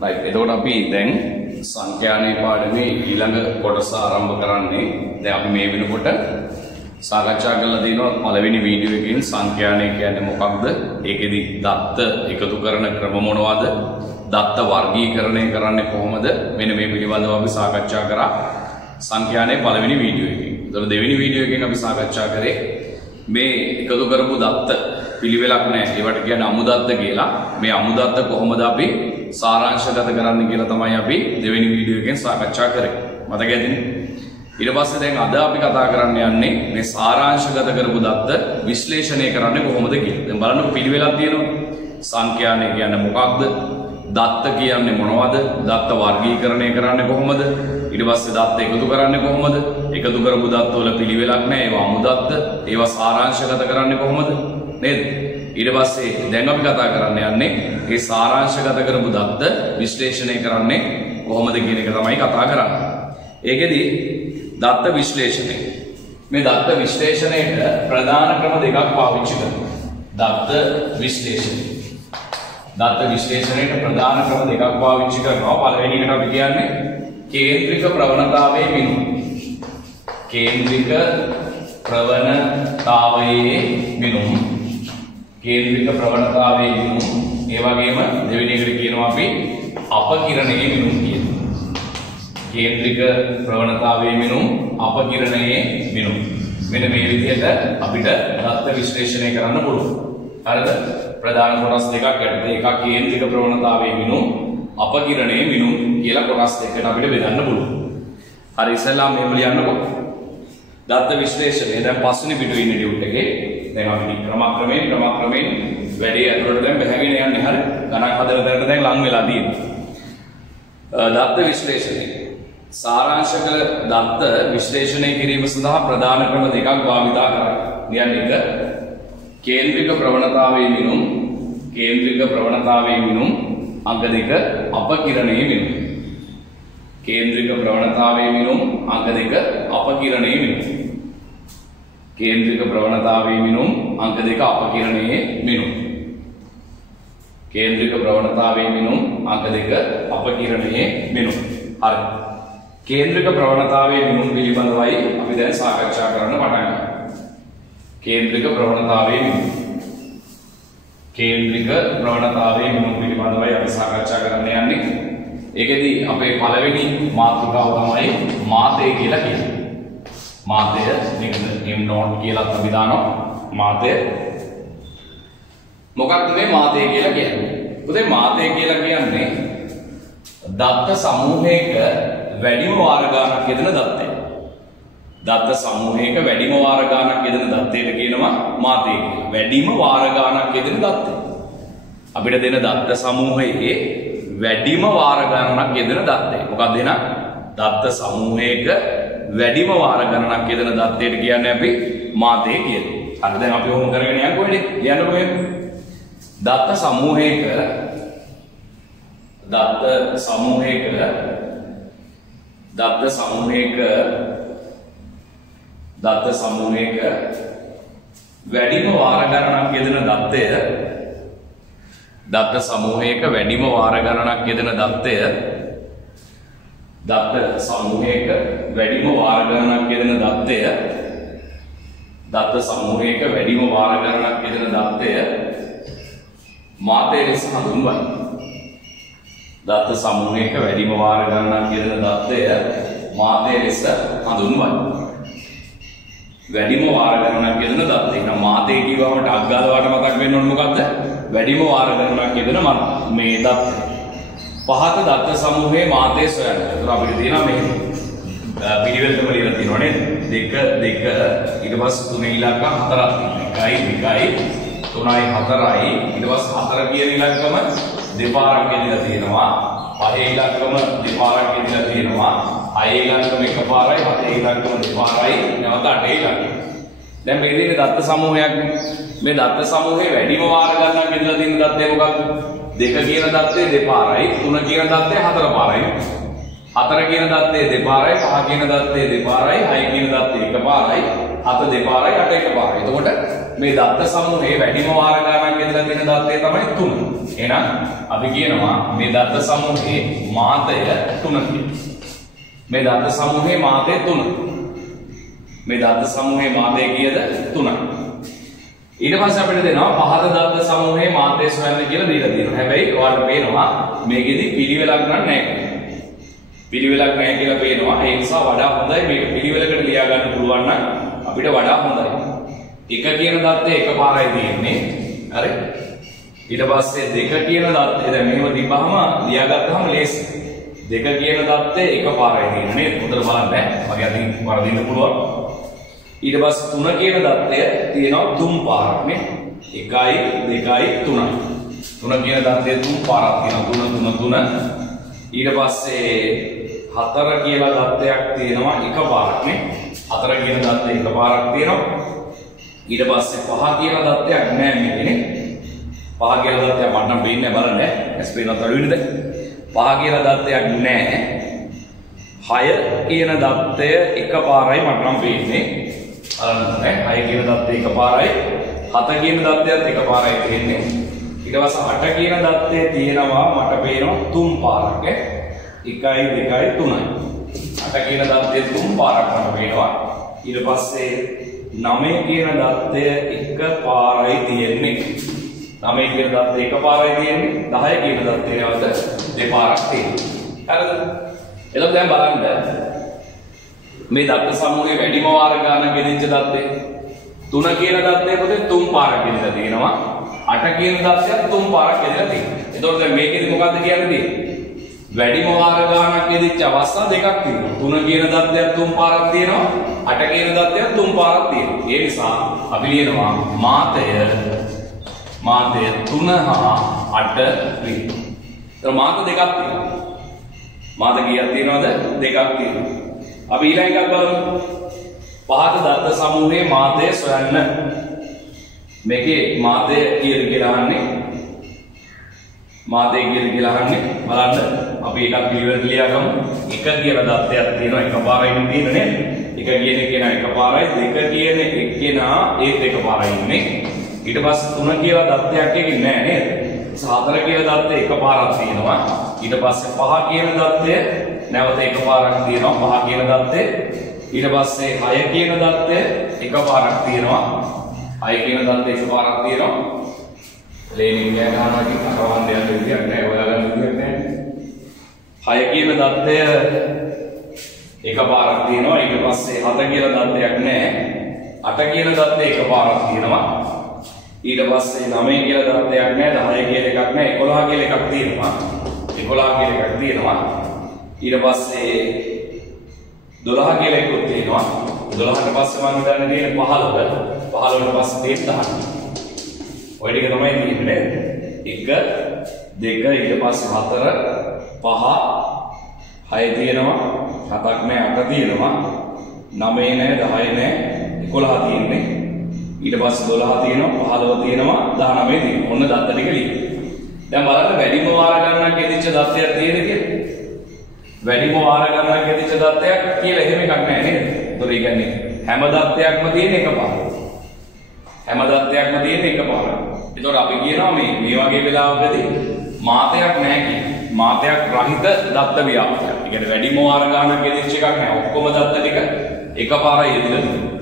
right එතකොට අපි දැන් සංඛ්‍යානේ පාඩමේ ඊළඟ කොටස ආරම්භ කරන්නේ. දැන් අපි මේ වෙනකොට සාකච්ඡා කරලා දිනවා පළවෙනි වීඩියෝ එකෙන් සංඛ්‍යානේ කියන්නේ මොකක්ද? ඒකෙදි දත්ත එකතු කරන ක්‍රම මොනවද? දත්ත වර්ගීකරණය කරන්නේ කොහොමද? මෙන්න මේ පිළිබඳව අපි සාකච්ඡා කරා සංඛ්‍යානේ පළවෙනි වීඩියෝ එකෙන්. එතකොට දෙවෙනි වීඩියෝ එකෙන් අපි සාකච්ඡා කරේ මේ එකතු කරපු දත්ත පිළිවෙලක් නැහැ. ඒවට කියන්නේ අමුදත්ත කියලා. මේ අමුදත්ත කොහොමද අපි සාරාංශගත කරන්න කියලා තමයි අපි දෙවෙනි වීඩියෝ එකෙන් සාකච්ඡා කරේ. මතක ඇතිනේ. ඊට පස්සේ දැන් අද අපි කතා කරන්න යන්නේ මේ සාරාංශගත කරපු දත්ත විශ්ලේෂණය කරන්නේ කොහොමද කියලා. දැන් බලන්න පිළිවෙලක් තියෙනවා. සංඛ්‍යානේ කියන්නේ මොකක්ද? දත්ත කියන්නේ මොනවද? දත්ත වර්ගීකරණය කරන්නේ කොහොමද? ඊට පස්සේ දත්ත එකතු කරන්නේ කොහොමද? එකතු කරපු දත්ත වල පිළිවෙලක් නැහැ. ඒවා අමුදත්ත. ඒවා සාරාංශගත කරන්නේ කොහොමද? නේද? ඊට පස්සේ දැන් අපි කතා කරන්න යන්නේ මේ සාරාංශගත කරපු දත්ත විශ්ලේෂණය කරන්නේ කොහොමද කියන එක තමයි කතා කරන්නේ. ඒකෙදි දත්ත විශ්ලේෂණය. මේ දත්ත විශ්ලේෂණයට ප්‍රධාන ක්‍රම දෙකක් පාවිච්චි කරනවා. දත්ත විශ්ලේෂණය. දත්ත විශ්ලේෂණයට ප්‍රධාන ක්‍රම දෙකක් පාවිච්චි කරනවා. පළවෙනි එකට අපි කියන්නේ කේන්ද්‍රික ප්‍රවණතාවයේ මිනුම්. කේන්ද්‍රික ප්‍රවණතාවයේ මිනුම්. කේන්ද්‍රික ප්‍රවණතාවයේ මිනුම්. ඒ වගේම දෙවෙනි එකට කියනවා අපි අපකිරණයේ මිනුම් කියලා. කේන්ද්‍රික ප්‍රවණතාවයේ මිනුම් අපකිරණයේ මිනුම්. මෙන්න මේ විදිහට අපිට දත්ත විශ්ලේෂණය කරන්න පුළුවන්. හරිද? ප්‍රධාන කොටස් දෙකක් යටතේ එකක් කේන්ද්‍රික ප්‍රවණතාවයේ මිනුම් අපකිරණයේ මිනුම් කියලා කොටස් දෙකකට අපිට බෙදන්න පුළුවන්. හරි ඉස්සෙල්ලා මේව ලියන්නකො. දත්ත විශ්ලේෂණය දැන් පස්වෙනි පිටුවේ ඉන්න ඩියුට් එකේ දැන් අපි ක්‍රමක්‍රමයෙන් වැඩි ඇතුළට දැන් බහගෙන යන්නේ. හරි ගණන් හදලා දැනට දැන් ලං වෙලා තියෙනවා. දත්ත විශ්ලේෂණය සාරාංශ කළ දත්ත විශ්ලේෂණය කිරීම සඳහා ප්‍රධාන ක්‍රම දෙකක් භාවිතා කරනවා. කියන්නේ එක කේන්ද්‍රික ප්‍රවණතාවයේ මිනුම් අංක 2 අපකිරණයේ මිනුම්. කේන්ද්‍රික ප්‍රවණතාවයේ මිනුම් අංක 2 අපකිරණයේ මිනුම්. කේන්ද්‍රික ප්‍රවණතාවයේ මිනුම් අංක 2 අපකිරණයේ මිනුම්. කේන්ද්‍රික ප්‍රවණතාවයේ මිනුම් අංක 2 අපකිරණයේ මිනුම්. හරි. කේන්ද්‍රික ප්‍රවණතාවයේ මිනුම් පිළිබඳවයි අපි දැන් සාකච්ඡා කරන්න පටන් ගන්නවා. කේන්ද්‍රික ප්‍රවණතාවයේ මිනුම්. කේන්ද්‍රික ප්‍රවණතාවයේ මිනුම් පිළිබඳවයි අපි සාකච්ඡා කරන්න යන්නේ. ඒකෙදි අපේ පළවෙනි මාතෘකාව තමයි මාතය කියලා කියන්නේ. මාතය නේද? m not කියලා අපි දානවා. මාතය. මොකක්ද මේ මාතය කියලා කියන්නේ? උදේ මාතය කියලා කියන්නේ දත්ත සමූහයක වැඩිම වාර ගණනක් යෙදෙන දත්තය. දත්ත සමූහයක වැඩිම වාර ගණනක් යෙදෙන දත්තයට කියනවා මාතය කියලා. වැඩිම වාර ගණනක් යෙදෙන දත්තය. අපිට දෙන දත්ත සමූහයේ වැඩිම වාර ගණනක් යෙදෙන දත්තය. මොකක්ද එහෙනම්? දත්ත සමූහයක වැඩිම වාර ගණනක් යෙදෙන දත්තයට කියන්නේ අපි මාතය කියලා. හරි දැන් අපි ඔහොම කරගෙන යන්න කොහෙද? යන්නකො මේ දත්ත සමූහයක වැඩිම වාර ගණනක් යෙදෙන දත්තය දත්ත සමූහයක වැඩිම වාර ගණනක් යෙදෙන දත්තය දත්ත සමූහයක වැඩිම වාර ගණනක් යෙදෙන දත්තය දත්ත සමූහයක වැඩිම වාර ගණනක් යෙදෙන දත්තය මාතය ලෙස හඳුන්වයි. දත්ත සමූහයක වැඩිම වාර ගණනක් යෙදෙන දත්තය මාතය ලෙස හඳුන්වයි. වැඩිම වාර ගණනක් යෙදෙන දත්තය. එහෙනම් මාතය කියවම ටක් ගාලා වට මතක් වෙන්න ඕනේ මොකද්ද? වැඩිම වාර ගණනක් යෙදෙන මේ දත්තය. පහත දත්ත සමූහයේ මාතය සොයන්න. ඒතර අපිට තියෙනවා මේ පිළිවෙලටම ලියලා තියෙනවා නේද? 2 2 ඊට පස්සේ 3 ඉලක්ක 4ක් තියෙනවා. 1 2 3යි 4යි ඊට පස්සේ 4 කියන ඉලක්කම දෙපාරක් යෙදලා තියෙනවා. 5 ඉලක්කම දෙපාරක් යෙදලා තියෙනවා. 6 ඉලක්කම එකපාරයි 7 ඉලක්කම දෙපාරයි නැවත 8 ඉලක්කම. දැන් මේ දෙන්නේ දත්ත සමූහයක් නේ. මේ දත්ත සමූහයේ වැඩිම වාර ගණනක් යෙදලා තියෙන දත්තය මොකක්ද? 2 කියන දත්තේ දෙපාරයි 3 කියන දත්තේ 4 පාරයි. 4 කියන දත්තේ දෙපාරයි 5 කියන දත්තේ දෙපාරයි 6 කියන දත්තේ එකපාරයි 7 දෙපාරයි 8 එකපාරයි. එතකොට මේ දත්ත සමූහයේ වැඩිම වාර ගණනක් යෙදලා තියෙන දත්තය තමයි 3. එහෙනම් අපි කියනවා මේ දත්ත සමූහයේ මාතය 3 කියලා. මේ දත්ත සමූහයේ මාතය 3. මේ දත්ත සමූහයේ මාතය කීයද? 3යි. ඊට පස්සේ අපිට දෙනවා පහත දත්ත සමූහයේ මාතය සොයන්න කියලා දීලා තියෙනවා. හැබැයි ඔයාලට පේනවා මේකෙදි පිළිවෙලක් නැහැ. පිළිවෙලක් නැහැ කියලා පේනවා. ඒ නිසා වඩා හොඳයි මේක පිළිවෙලකට ලියා ගන්න පුළුවන් නම් අපිට වඩා හොඳයි. එක කියන දත්තේ එකපාරයි තියෙන්නේ. හරි. ඊට පස්සේ දෙක කියන දත්තේ දැන් මෙහෙම තිබ්බහම ලියාගත්තාම ලේසි. දෙක කියන දත්තේ එකපාරයි තියෙන්නේ නේද? හොඳට බලන්න. මගේ අතින් වරදින්න පුළුවන්. ඊට පස්සේ තුන කියන දත්තය තියෙනවා තුන් පාරක් නේ. 1යි 2යි 3යි. තුන කියන දත්තේ තුන් පාරක් තියෙනවා. 3 ඊට පස්සේ 4 කියලා දත්තයක් තියෙනවා එකපාරක් නේ. 4 කියන දත්තේ එකපාරක් තියෙනවා. ඊට පස්සේ 5 කියලා දත්තයක් නෑ මේකනේ. 5 කියලා දත්තයක් මට නම් පේන්නේ බලන්න. ඇස් පේනවත් අඩු වෙනද? 5 කියලා දත්තයක් නෑ. 6 කියන දත්තය එකපාරයි මට නම් පේන්නේ. බලන්න නේ. 6 කියන දත්තය එකපාරයි. 7 කියන දත්තයත් එකපාරයි පේන්නේ. ඊට පස්සේ 8 කියන දත්තේ තියෙනවා මට පේනවා 3 පාරක්. 1යි 2යි 3යි. 8 කියන දත්තේ 3 පාරක් මට පේනවා. ඊට පස්සේ 9 කියන දත්තය එක පාරයි තියෙන්නේ. 9 කියන දත්තය එක පාරයි තියෙන්නේ. 10 කියන දත්තේ නැවත දෙපාරක් තියෙනවා. හරිද? එතකොට දැන් බලන්න මේ දත්ත සමූහයේ වැඩිම වාර ගණනක් ගෙනිච්ච දත්තේ 3 කියන දත්තේ පොතේ 3 පාරක් ගෙනිලා තියෙනවා. 8 කියන දත්තයත් 3 පාරක් ගෙනිලා තියෙනවා. එතකොට දැන් මේකෙදි මොකද්ද කියන්නේ? වැඩිම වාර ගණනක් ගෙදිච්ච අවස්ථා දෙකක් තියෙනවා. 3 කියන දත්තයක් 3 පාරක් තියෙනවා. 8 කියන දත්තයක් 3 පාරක් තියෙනවා. ඒ නිසා අපි ලියනවා මාතය 3 හා 8 වේ. ඒතර මාත දෙකක් තියෙනවා. මාත කීයක් තියෙනවද? දෙකක් තියෙනවා. අපි ඊළඟ එකක් බලමු. පහත දත්ත සමූහයේ මාතය සොයන්න. මේකේ මාතය කියලා අහන්නේ. මාතය කියලා අහන්නේ බලන්න. අපි එකක් පිළිවෙලට ලියා ගමු. 1 කියලා දත්තයක් තියෙනවා එකපාරයි තියෙන්නේ නේද? 1 කියන එකේනා එකපාරයි, 2 කියන එකේනා ඒත් එකපාරයි ඉන්නේ. ඊට පස්සේ 3 කියලා දත්තයක් එකකින් නෑ නේද? 4 කියලා දත්තේ එකපාරක් තියෙනවා. ඊට පස්සේ 5 කියන දත්තය නැවත එකපාරක් තියෙනවා 5 කියන දත්තේ. ඊට පස්සේ 6 කියන දත්තය එකපාරක් තියෙනවා. 6 කියන දත්තේ එකපාරක් තියෙනවා. ලේනින් ගෑ ගන්නවා කියන අරවන් දෙයක් විදියක් නෑ. ඔයාලා ගන්න විදියක් නෑ. 6 කියන දත්තය එකපාරක් තියෙනවා. ඊට පස්සේ 7 කියන දත්තයක් නෑ. 8 කියන දත්තේ එකපාරක් තියෙනවා. ඊට පස්සේ 9 කියලා දත්තයක් නෑ. 10 කියලා එකක් නෑ. 11 කියලා එකක් තියෙනවා. 11 කියලා එකක් තියෙනවා. ඊට පස්සේ 12 කියලා එකක් තියෙනවා. 12ට පස්සේ මම හිතන්නේ තියෙන 15. 15ට පස්සේ 10. ඔය ටික තමයි තියෙන්නේ. 1 2 ඊට පස්සේ 4 5 6 තියෙනවා. 7ක් නෑ 8 තියෙනවා. 9 නෑ 10 නෑ 11 තියෙන්නේ. ඊට පස්සේ 12 තියෙනවා 15 තියෙනවා 19 තියෙනවා. ඔන්න දත්ත ටික ලියන්න. දැන් බලන්න වැඩිම වාර ගණනක් ගෙදිච්ච දත්තයක් තියෙද කියලා. වැඩිම වාර ගණනක් ගෙදිච්ච දත්තයක් කියලා එහෙම එකක් නැහැ නේද? ඒතකොට ඒ කියන්නේ හැම දත්තයක්ම තියෙන එකපාර. හැම දත්තයක්ම තියෙන එකපාර. ඒතකොට අපි කියනවා මේ වගේ වෙලාවකදී මාතයක් නැහැ කියන්නේ. මාතයක් රහිත දත්ත ව්‍යාප්තියක්. ඒ කියන්නේ වැඩිම වාර ගණනක් ගෙදිච්ච එකක් නැහැ. ඔක්කොම දත්ත ටික එකපාරයි යෙදিলা තියෙනවා.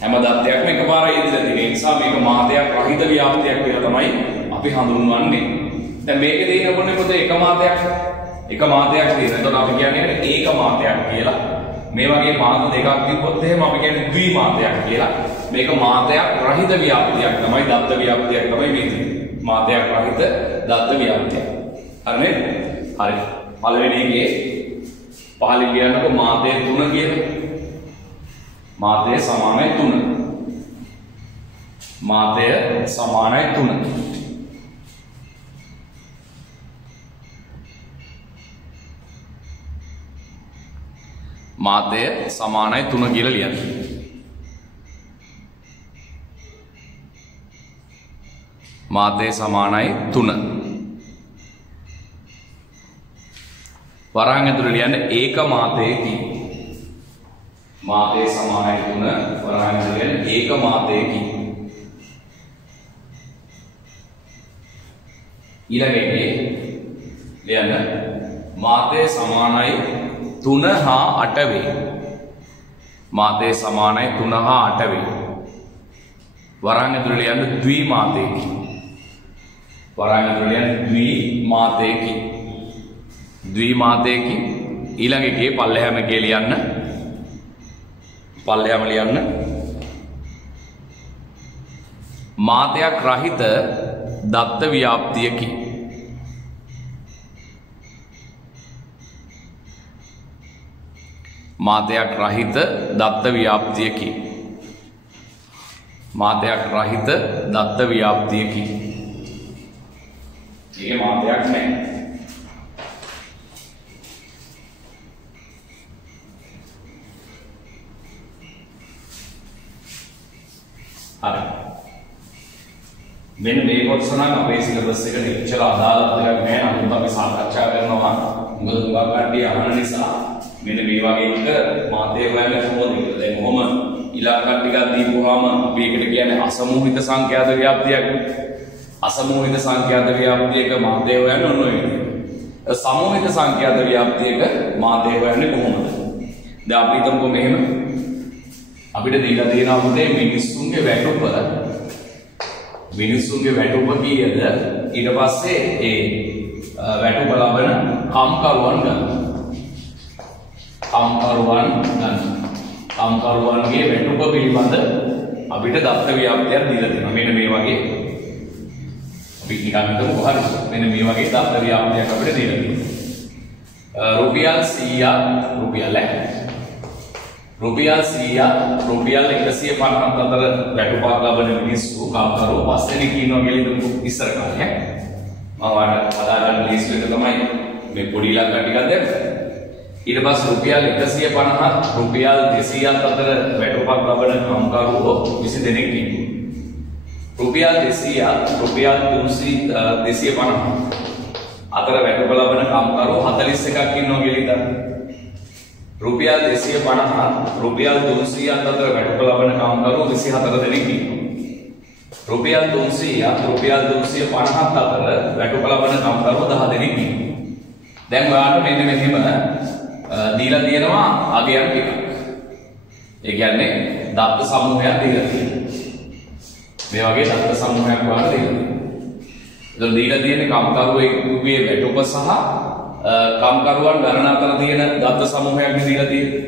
හැම දත්තයක්ම එකපාරයි යෙදিলা තියෙන නිසා මේක මාතයක් රහිත ව්‍යාප්තියක් කියලා තමයි අපි හඳුන්වන්නේ. දැන් මේකේ තියෙන මොන්නේ පොතේ එක මාතයක් තියෙනවා. එතකොට අපි කියන්නේ ඒක මාතයක් කියලා. මේ වගේ මාත දෙකක් තිබ්බොත් එහෙම අපි කියන්නේ ද්වි මාතයක් කියලා. මේක මාතයක් රහිත ව්‍යාප්තියක් තමයි දත්ත ව්‍යාප්තියක් තමයි මේ තියෙන්නේ. මාතයක් රහිත දත්ත ව්‍යාප්තියක්. හරි නේද? හරි. පළවෙනි එකේ පහලින් කියනකො මාතය 3 කියලා. මාතය සමානයි 3. මාතය සමානයි 3. මාතය සමානයි 3 කියලා ලියන්න. මාතය සමානයි 3. වරහන් ඇතුළේ ලියන්න ඒක මාතයකි. මාතය සමානයි 3 වරහන් ඇතුළේ ලියන්න ඒක මාතයකි. ඊළඟ එකේ ලියන්න මාතේ සමානයි 3 හා 8 වේ. මාතේ සමානයි 3 හා 8 වේ. වරන් ඇතුළේ ලියන්න ද්විමාතේකි. වරන් ඇතුළේ ලියන්න ද්විමාතේකි. ද්විමාතේකි. ඊළඟ එකේ පල්ලෙහාම එකේ ලියන්න. පල්ලෙහාම ලියන්න මාතයක් රහිත දත්ත ව්‍යාප්තියකි. මාතයක් රහිත දත්ත ව්‍යාප්තියකි. මාතයක් රහිත දත්ත ව්‍යාප්තියකි. ඒකේ මාතයක් නැහැ. හරි. මෙන්න මේ කොටස නම් අපේ සිලබස් එකට ඉච්චර අදාළ දෙයක් නෑ. නමුත් අපි සාකච්ඡා කරනවා මොකද තුඟක් කඩිය අහන නිසා මෙන්න මේ වගේ එක මාතේ හොයන්න කොහොමද කියලා. දැන් කොහොම ඉලක්ක ටිකක් දීපුවාම අපි ඒකට කියන්නේ අසමූහිත සංඛ්‍යාත ව්‍යාප්තියක්. අසමූහිත සංඛ්‍යාත ව්‍යාප්තියක මාතේ හොයන්න ඕන ඔය විදිහට. සමූහිත සංඛ්‍යාත ව්‍යාප්තියක මාතේ හොයන්නේ කොහොමද? දැන් අපි හිතමුකෝ මෙහෙම අපිට දීලා තියෙනවා මුතේ මිනිස්සුන්ගේ වැටුප කීයද ඊට පස්සේ ඒ වැටුප ලබන කම්කරුවන් කම්කරුවන්ගේ වැටුප පිළිබඳ අපිට දත්ත ව්‍යාප්තියක් දීලා තියෙනවා. මෙන්න මේ වගේ අපි නිකන් හිතමුකෝ හරි. මෙන්න මේ වගේ දත්ත ව්‍යාප්තියක් අපිට දීලා තියෙනවා. රුපියල් 100ක් රුපියල් 150ක් අතර වැටුපක් ලබන මිනිස්සු කම්කරුවෝ පස් දෙනෙක් ඉන්නවා කියලා හිතමු ඉස්සර කාලේ. මම ඔයාලට හදාගන්න ලිස්ට් එක තමයි මේ පොඩි ඉලක්ක ටිකක් දැම්මේ. ඊට පස්සේ රුපියල් 150ක් රුපියල් 200ක් අතර වැටුපක් ලබන කම්කරුවෝ 20 දෙනෙක් ඉන්නවා. රුපියල් 200ක් රුපියල් 250 අතර වැටුප ලබන කම්කරුවෝ 41ක් ඉන්නවා කියලා හිතන්න. රුපියල් 250 රුපියල් 300ක් අතර වැටුප ලබන කම්කරුවෝ 24 දෙනෙක් ඉන්නවා. රුපියල් 300ක් රුපියල් 350ක් අතර වැටුප ලබන කම්කරුවෝ 10 දෙනෙක් ඉන්නවා. දැන් ඔයාලට මෙන්න මෙහෙම දීලා තියෙනවා අගයන් ටිකක්. ඒ කියන්නේ දත්ත සමූහයක් දීලා තියෙනවා. මේ වගේ දත්ත සමූහයක් ඔයාලට දීලා තියෙනවා. ඒතර දීලා තියෙන්නේ කම්කරුවෙකුගේ වැටුප සහ කම්කරුවන් ගණන අතර තියෙන දත්ත සමූහයක් දීලා තියෙන්නේ.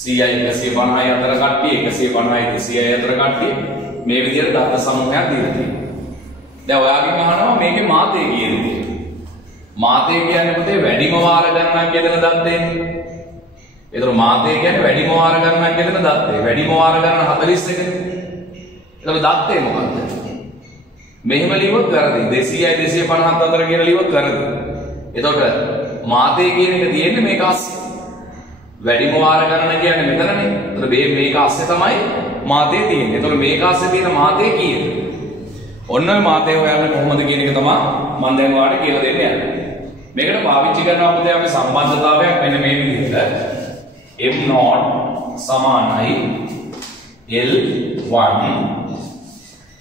100යි 150යි අතර කට්ටිය 150යි 200යි අතර කට්ටිය මේ විදිහට දත්ත සමූහයක් දීලා තියෙනවා. දැන් ඔයාගෙන් අහනවා මේකේ මාතේ කීයද? මාතේ කියන්නේ පුතේ වැඩිම වාර ගණනක් යෙදෙන දත්තේ. ඒතර මාතේ කියන්නේ වැඩිම වාර ගණනක් යෙදෙන දත්තේ. වැඩිම වාර ගණන 41. ඒතර දත්තේ මොකක්ද? මෙහෙම ලියුවොත් වැරදි. 200යි 250ත් අතර කියලා ලියුවොත් වැරදි. එතකොට මාතේ කියන එක තියෙන්නේ මේක ASCII. වැඩිම වාර ගණන කියන්නේ මෙතනනේ. එතකොට මේක ASCII තමයි මාතේ තියෙන්නේ. එතකොට මේක ASCII තියෙන මාතේ කීයද? ඔන්න ඔය මාතේ හොයන්නේ කොහොමද කියන එක තමයි මම දැන් ඔයාලට කියලා දෙන්න යන්නේ. මේකට පාවිච්චි කරනවා පුතේ අපි සම්බන්ධතාවයක් මෙන්න මේ විදිහට m0 සමානයි l1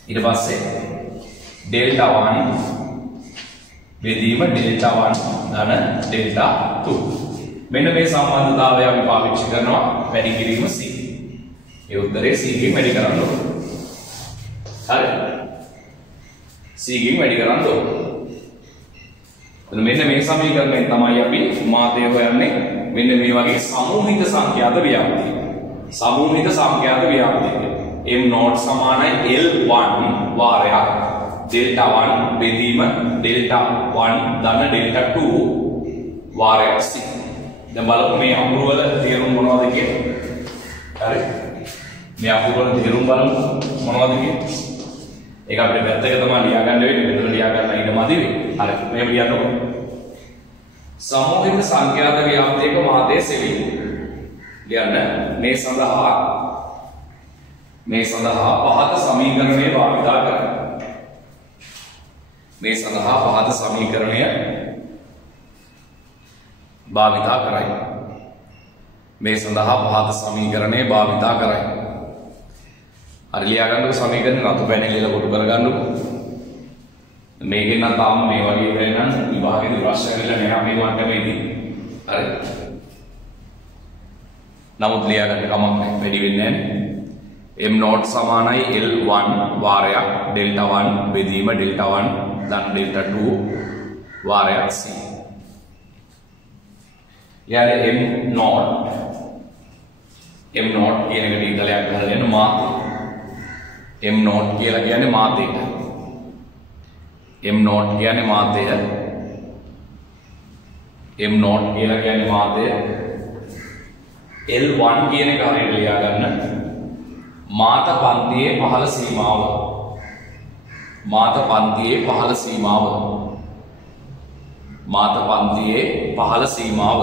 ඊට පස්සේ delta 1 බෙදීම delta 1 ධන delta 2 මෙන්න මේ සම්බන්ධතාවය අපි පාවිච්චි කරනවා වැඩි කිරීම c. ඒ උත්තරේ c ගෙන් වැඩි කරන්න ඕනේ. හරි. c ගෙන් වැඩි කරන්න ඕනේ. මෙන්න මේ සමීකරණයෙන් තමයි අපි මාතේ හොයන්නේ. මෙන්න මේ වගේ සමූහිත සංඛ්‍යාත ව්‍යාප්තිය. සමූහිත සංඛ්‍යාත ව්‍යාප්තිය. m0 සමානයි l1 වාරයක් delta 1 බෙදීම delta 1 ධන delta 2 වාරයක් c. දැන් බලමු මේ අකුරු වල තේරුම් මොනවද කියන්නේ. හරි. මේ අකුරු වල තේරුම් බලමු මොනවද කියන්නේ. ඒක අපිට පැත්තක තමයි ලියා ගන්න වෙන්නේ. මෙතන ලියා ගන්න ඉන්න මදි වෙයි. හරි. මෙහෙම ලියන්නකො. සමූහිත සංඛ්‍යාත ව්‍යාප්තියක මාතේ සෙවි. ලියන්න. මේ සඳහා පහත සමීකරණය භාවිතා කරන්න. මේ සඳහා පහත සමීකරණය භාවිතා කරයි. මේ සඳහා පහත සමීකරණය භාවිතා කරයි. හරි ලියා ගන්නකො සමීකරණ රතු පැනෙල් වල කොටු කර ගන්නකො. මේකෙන් නම් තාම මේ වගේ ඉවරයි නම් විභාගෙදී ප්‍රශ්න කරලා නෑ අපේ මට්ටමේදී. හරි. නමුත් ලියා ගන්න කමක් නැහැ. වැඩි වෙන්නේ නැහැ. m0 සමානයි L1 වාරයක් delta 1 බෙදීම delta 1 then delta 2 වාරයක් c. යාර m0 කියන එකට ඉඳලයක් ගහලා යන මාතේ. m0 කියලා කියන්නේ මාතේට. m0 කියන්නේ මාතය. m0 කියලා කියන්නේ මාතය. L1 කියන එක හරියට ලියා ගන්න. මාත පන්තියේ පහළ සීමාව. මාත පන්තියේ පහළ සීමාව. මාත පන්තියේ පහළ සීමාව.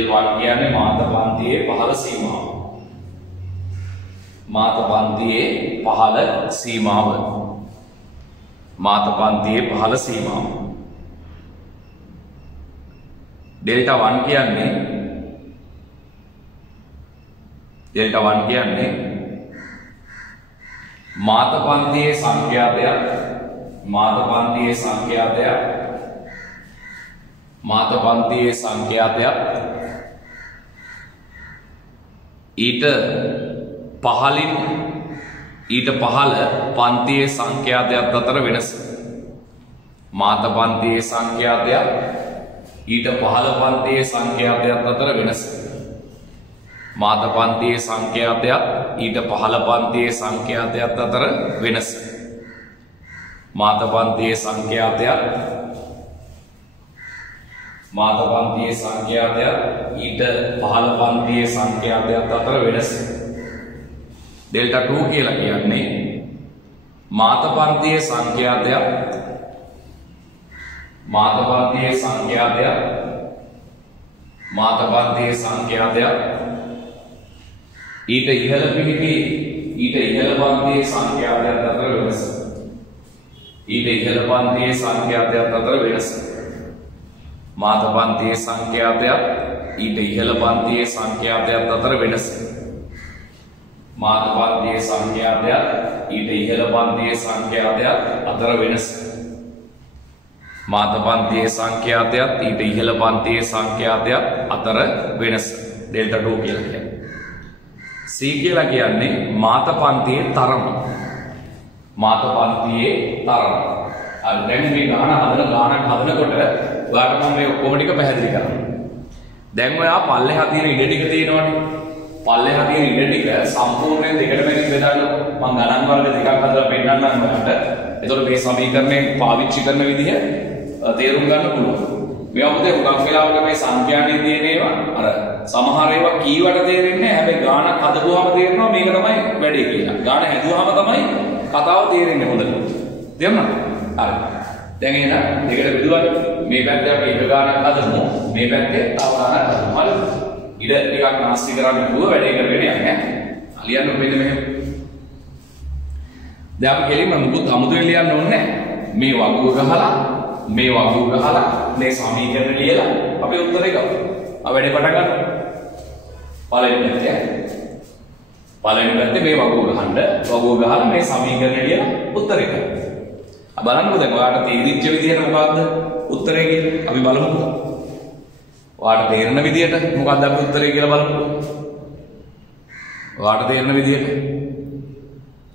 L1 කියන්නේ මාත පන්තියේ පහළ සීමාව. මාත පන්තියේ පහළ සීමාව. මාත පන්තියේ පහළ සීමාව. delta 1 කියන්නේ මාත පන්තියේ සංඛ්‍යාතයක්. මාත පන්තියේ සංඛ්‍යාතයක්. මාත පන්තියේ සංඛ්‍යාතයක් ඊට පහළ පන්තියේ සංඛ්‍යාතයක් අතර වෙනස. මාත පන්තියේ සංඛ්‍යාතයක් ඊට පහළ පන්තියේ සංඛ්‍යාතයක් අතර වෙනස. මාත පන්තියේ සංඛ්‍යාතයක් ඊට පහළ පන්තියේ සංඛ්‍යාතයක් අතර වෙනස. මාත පන්තියේ සංඛ්‍යාතයක් ඊට පහළ පන්තියේ සංඛ්‍යාතයක් අතර වෙනස. delta 2 කියලා කියන්නේ මාත පන්තියේ සංඛ්‍යාතයක් ඊට ඉහළ පන්තියේ සංඛ්‍යාතයක් අතර වෙනස. ඊට ඉහළ පන්තියේ සංඛ්‍යාතයක් අතර වෙනස. මාත පන්තියේ සංඛ්‍යාතයක් ඊට ඉහළ පන්තියේ සංඛ්‍යාතයක් අතර වෙනස. මාත පන්තියේ සංඛ්‍යාතයක් ඊට ඉහළ පන්තියේ සංඛ්‍යාතයක් අතර වෙනස. මාත පන්තියේ සංඛ්‍යාතයක් ඊට ඉහළ පන්තියේ සංඛ්‍යාතයක් අතර වෙනස. delta 2 කියලා කියන්නේ. C කියලා කියන්නේ මාත පන්තියේ තරම. මාත පන්තියේ තරම. අර දැන් මේ ගානක් හදනකොට ඔයාලට මම මේ ඔක්කොම ටික පැහැදිලි කරනවා. දැන් ඔයා පල්ලෙහා තියෙන ඉඩ ටික තියෙනවනේ. පල්ලෙහා තියෙන ඉඩ ටික සම්පූර්ණයෙන් දෙකට බෙදන්න මම ගණන් වර්ග දෙකක් හදලා පෙන්නන්නම් ඔයාලට. එතකොට මේ සමීකරණය පාවිච්චි කරන විදිහ තේරුම් ගන්න පුළුවන්. මේවා මොකද හුඟක් වෙලාවට මේ සංඛ්‍යානේ තියෙන ඒවා අර සමහර ඒවා කීවට තේරෙන්නේ නැහැ. හැබැයි ගානක් හදපුවාම තේරෙනවා මේක තමයි වැඩේ කියලා. ගාන හැදුවාම තමයි කතාව තේරෙන්නේ හොඳට. තේරුණාද? හරි. දැන් එහෙනම් දෙකට බෙදුවා. මේ පැත්තේ අපි එක ගානක් හදමු. මේ පැත්තේ තව ගානක් හදමු. හරිද? ඉඩ ටිකක් නාස්ති කරන්න පුළුව වැඩේ කරගෙන යන්නේ. ලියන්න මෙන්න මෙහෙම. දැන් අපි කෙලින්ම මුකුත් අමුතුවෙන් ලියන්න ඕනේ නැහැ. මේ වගුව ගහලා මේ සමීකරණ ලියලා අපි උත්තරේ ගමු. අපි වැඩේ පටන් ගමු. පළවෙනි පැත්තේ මේ වගුව ගහලා මේ සමීකරණ ලියලා උත්තරේ ගමු. බලන්නකෝ දැන් ඔයාලට තේරිච්ච විදිහට මොකද්ද උත්තරේ කියලා අපි බලමුකෝ. ඔයාලට තේරෙන විදිහට මොකද්ද අපි උත්තරේ කියලා බලමුකෝ. ඔයාලට තේරෙන විදිහට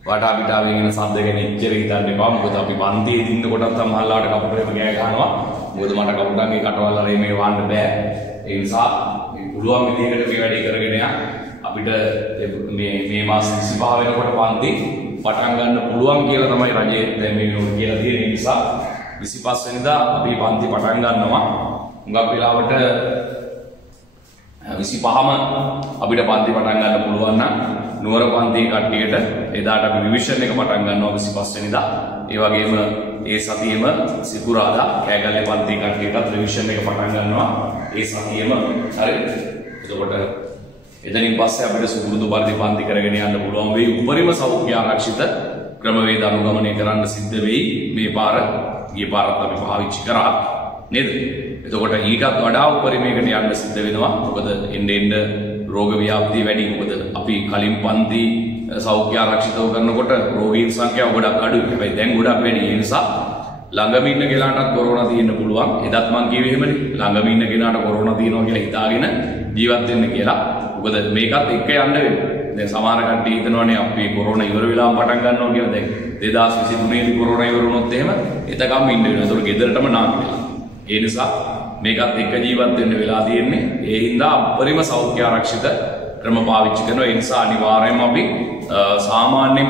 ඔයාලට අපිට ආවෙන શબ્ද ගැන එච්චර හිතන්න එපා. මොකද අපි පන්තියේ ඉන්න කොටත් සමහරවිට කපුටේම ගෑ ගහනවා. මොකද මට කපුටන්ගේ කටවල් වල මේ වහන්න බෑ. ඒ නිසා මේ පුළුවන් විදිහකට මේ වැඩේ කරගෙන යන්න අපිට මේ මාස 25 වෙනකොට පන්ති පටන් ගන්න පුළුවන් කියලා තමයි රජයේ දැන් මේ කියලා තියෙන නිසා 25 වෙනිදා අපි පන්ති පටන් ගන්නවා. හුඟක් වෙලාවට 25ම අපිට පන්ති පටන් ගන්න පුළුවන් නම් නුවර පන්තියේ කට්ටියට එදාට අපි රිවිෂන් එක පටන් ගන්නවා 25 වෙනිදා. ඒ වගේම ඒ සතියේම සිකුරාදා කෑගල්ලේ පන්තියේ කට්ටියටත් රිවිෂන් එක පටන් ගන්නවා ඒ සතියේම. හරි. එතකොට එතනින් පස්සේ අපිට සුපුරුදු පරිදි පන්ති කරගෙන යන්න පුළුවන් වෙයි. උපරිම සෞඛ්‍ය ආරක්ෂිත ක්‍රමවේද අනුගමනය කරන්න සිද්ධ වෙයි. මේ පාර ගිය පාරත් අපි පාවිච්චි කරා නේද? එතකොට ඊටත් වඩා උපරිමයකට යන්න සිද්ධ වෙනවා. මොකද එන්න රෝග ව්‍යාප්තිය වැඩි. මොකද අපි කලින් පන්ති සෞඛ්‍ය ආරක්ෂිතව කරනකොට රෝගීන් සංඛ්‍යාව ගොඩක් අඩුයි. හැබැයි දැන් ගොඩක් වැඩි. ඒ නිසා ළඟම ඉන්න කෙනාටත් කොරෝනා තියෙන්න පුළුවන්. එදත් මං කිව්වේ එහෙමනේ. ළඟම ඉන්න කෙනාට කොරෝනා තියෙනවා කියලා හිතාගෙන ජීවත් වෙන්න කියලා. මොකද මේකත් එක්ක යන්න වෙනවා. දැන් සමහර කට්ටිය හිතනවානේ අපි කොරෝනා ඉවර වෙලාම පටන් ගන්නවා කියලා. දැන් 2023 දී කොරෝනා ඉවර වුණොත් එහෙම එතකම් ඉන්න වෙනවා. ඒතකොට ගෙදරටම නාකිලා. ඒ නිසා මේකත් එක්ක ජීවත් වෙන්න වෙලා තියෙන්නේ. ඒ හින්දා අපරිම සෞඛ්‍ය ආරක්ෂිත ක්‍රම පාවිච්චි කරනවා. ඒ නිසා අනිවාර්යයෙන්ම අපි සාමාන්‍යයෙන්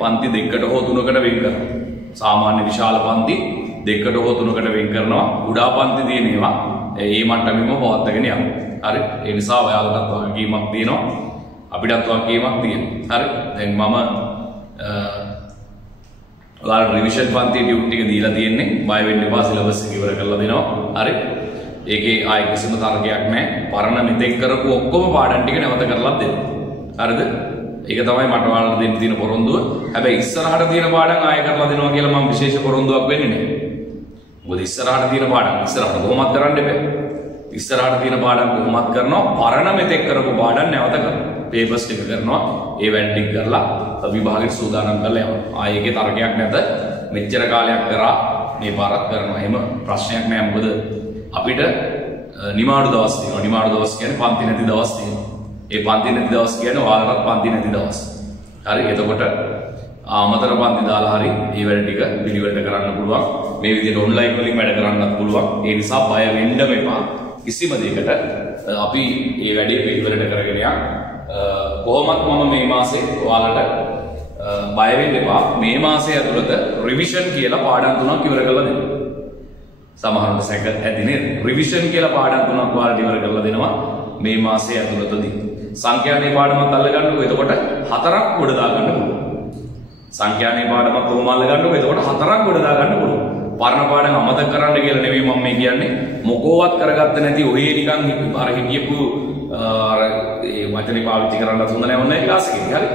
පන්ති දෙකකට හෝ තුනකට වෙන් කරනවා. සාමාන්‍ය විශාල පන්ති දෙකකට හෝ තුනකට වෙන් කරනවා. කුඩා පන්ති තියෙන ඒවා ඒ මට්ටමෙම පවත්වාගෙන යනවා. හරි. ඒ නිසා ඔයාලටත් වගකීමක් තියෙනවා. අපිටත් වගකීමක් තියෙනවා. හරි. දැන් මම ඔයාලට රිවිෂන් පන්ති ඩියුටි එක දීලා තියෙන්නේ. බය වෙන්න එපා, සිලබස් එක ඉවර කරලා දෙනවා. හරි. ඒකේ ආයෙ කිසිම තර්කයක් නැහැ. පරණ මෙතෙක් කරපු ඔක්කොම පාඩම් ටික නැවත කරලා දෙන්න. හරිද? ඒක තමයි මට ඔයාලට දෙන්න තියෙන පොරොන්දුව. හැබැයි ඉස්සරහට තියෙන පාඩම් ආයෙ කරලා දෙනවා කියලා මම විශේෂ පොරොන්දුවක් වෙන්නේ නැහැ. මොකද ඉස්සරහට තියෙන පාඩම් ඉස්සරහට කොහොමත් කරන්න එපා. ඉස්සරහට තියෙන පාඩම් කොහොමත් කරනවා. පරණ මෙතෙක් කරපු පාඩම් නැවත කරනවා. පේපර්ස් ටික කරනවා. ඒ වැඩ ටික කරලා විභාගෙට සූදානම් කරලා යනවා. ආයෙ ඒකේ තර්කයක් නැත. මෙච්චර කාලයක් කරා මේ පාරක් කරනවා. එහෙම ප්‍රශ්නයක් නැහැ. මොකද අපිට නිමාඩු දවස් තියෙනවා. නිමාඩු දවස් කියන්නේ පන්ති නැති දවස් තියෙනවා. ඒ පන්ති නැති දවස් කියන්නේ ඔයාලටත් පන්ති නැති දවස්. හරි. එතකොට ආමතර පන්ති දාලා හරි මේ වැඩ ටික පිළිවෙලට කරන්න පුළුවන්. මේ විදිහට ඔන්ලයින් වලින් වැඩ කරන්නත් පුළුවන්. ඒ නිසා බය වෙන්න එපා. කිසිම දෙයකට අපි මේ වැඩේ පිළිවෙලට කරගෙන යන්න. කොහොමත් මම මේ මාසේ ඔයාලට බය වෙන්න එපා. මේ මාසේ ඇතුළත රිවිෂන් කියලා පාඩම් තුනක් ඉවර කරලා දෙන්න. සමහරවිට සැක ඇති නේද? රිවිෂන් කියලා පාඩම් තුනක් ඔයාලට ඉවර කරලා දෙනවා මේ මාසේ ඇතුළතදී. සංඛ්‍යානේ පාඩමත් අල්ලගන්නකො. එතකොට හතරක් ගොඩ දාගන්න පුළුවන්. සංඛ්‍යානේ පාඩමත් කොහොම අල්ලගන්නකො. එතකොට හතරක් ගොඩ දාගන්න පුළුවන්. පරණ පාඩම් අමතක කරන්න කියලා නෙවෙයි මම මේ කියන්නේ. මොකෝවත් කරගත්ත නැති ඔය නිකන් අර හිටියපු අර ඒ වචනේ පාවිච්චි කරන්න හොඳ නැහැ ඔන්න ක්ලාස් එකේ. හරි.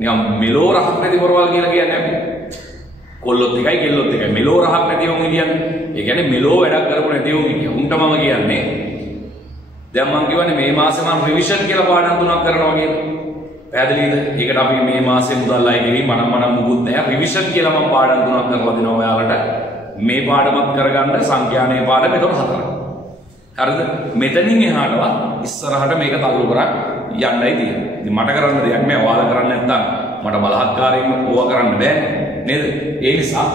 නිකන් මෙලෝ රහක් නැති පොරවල් කියලා කියන්නේ අපි. කොල්ලොත් එකයි කෙල්ලොත් එකයි. මෙලෝ රහක් නැති වුන් කියන්නේ. ඒ කියන්නේ මෙලෝ වැඩක් කරපො නැති වුන් කියන්නේ. උන්ට මම කියන්නේ දැන් මම කියවනේ මේ මාසේ මම රිවිෂන් කියලා පාඩම් තුනක් කරනවා කියලා. පැහැදිලිද? ඒකට අපි මේ මාසේ මුදල් අය ගෙවි මනම් මුකුත් නැහැ. රිවිෂන් කියලා මම පාඩම් තුනක් කරලා දෙනවා ඔයාලට. මේ පාඩමත් කරගන්න සංඛ්‍යානේ පාඩම එතකොට හතරක්. හරිද? මෙතනින් එහාටවත් ඉස්සරහට මේක තල්ලු කරන් යන්නයි තියෙන්නේ. ඉතින් මට කරන්න දෙයක් නෑ. ඔයාලා කරන්නේ නැත්නම් මට බලහත්කාරයෙන් ඕවා කරන්න බෑ නේද? ඒ නිසා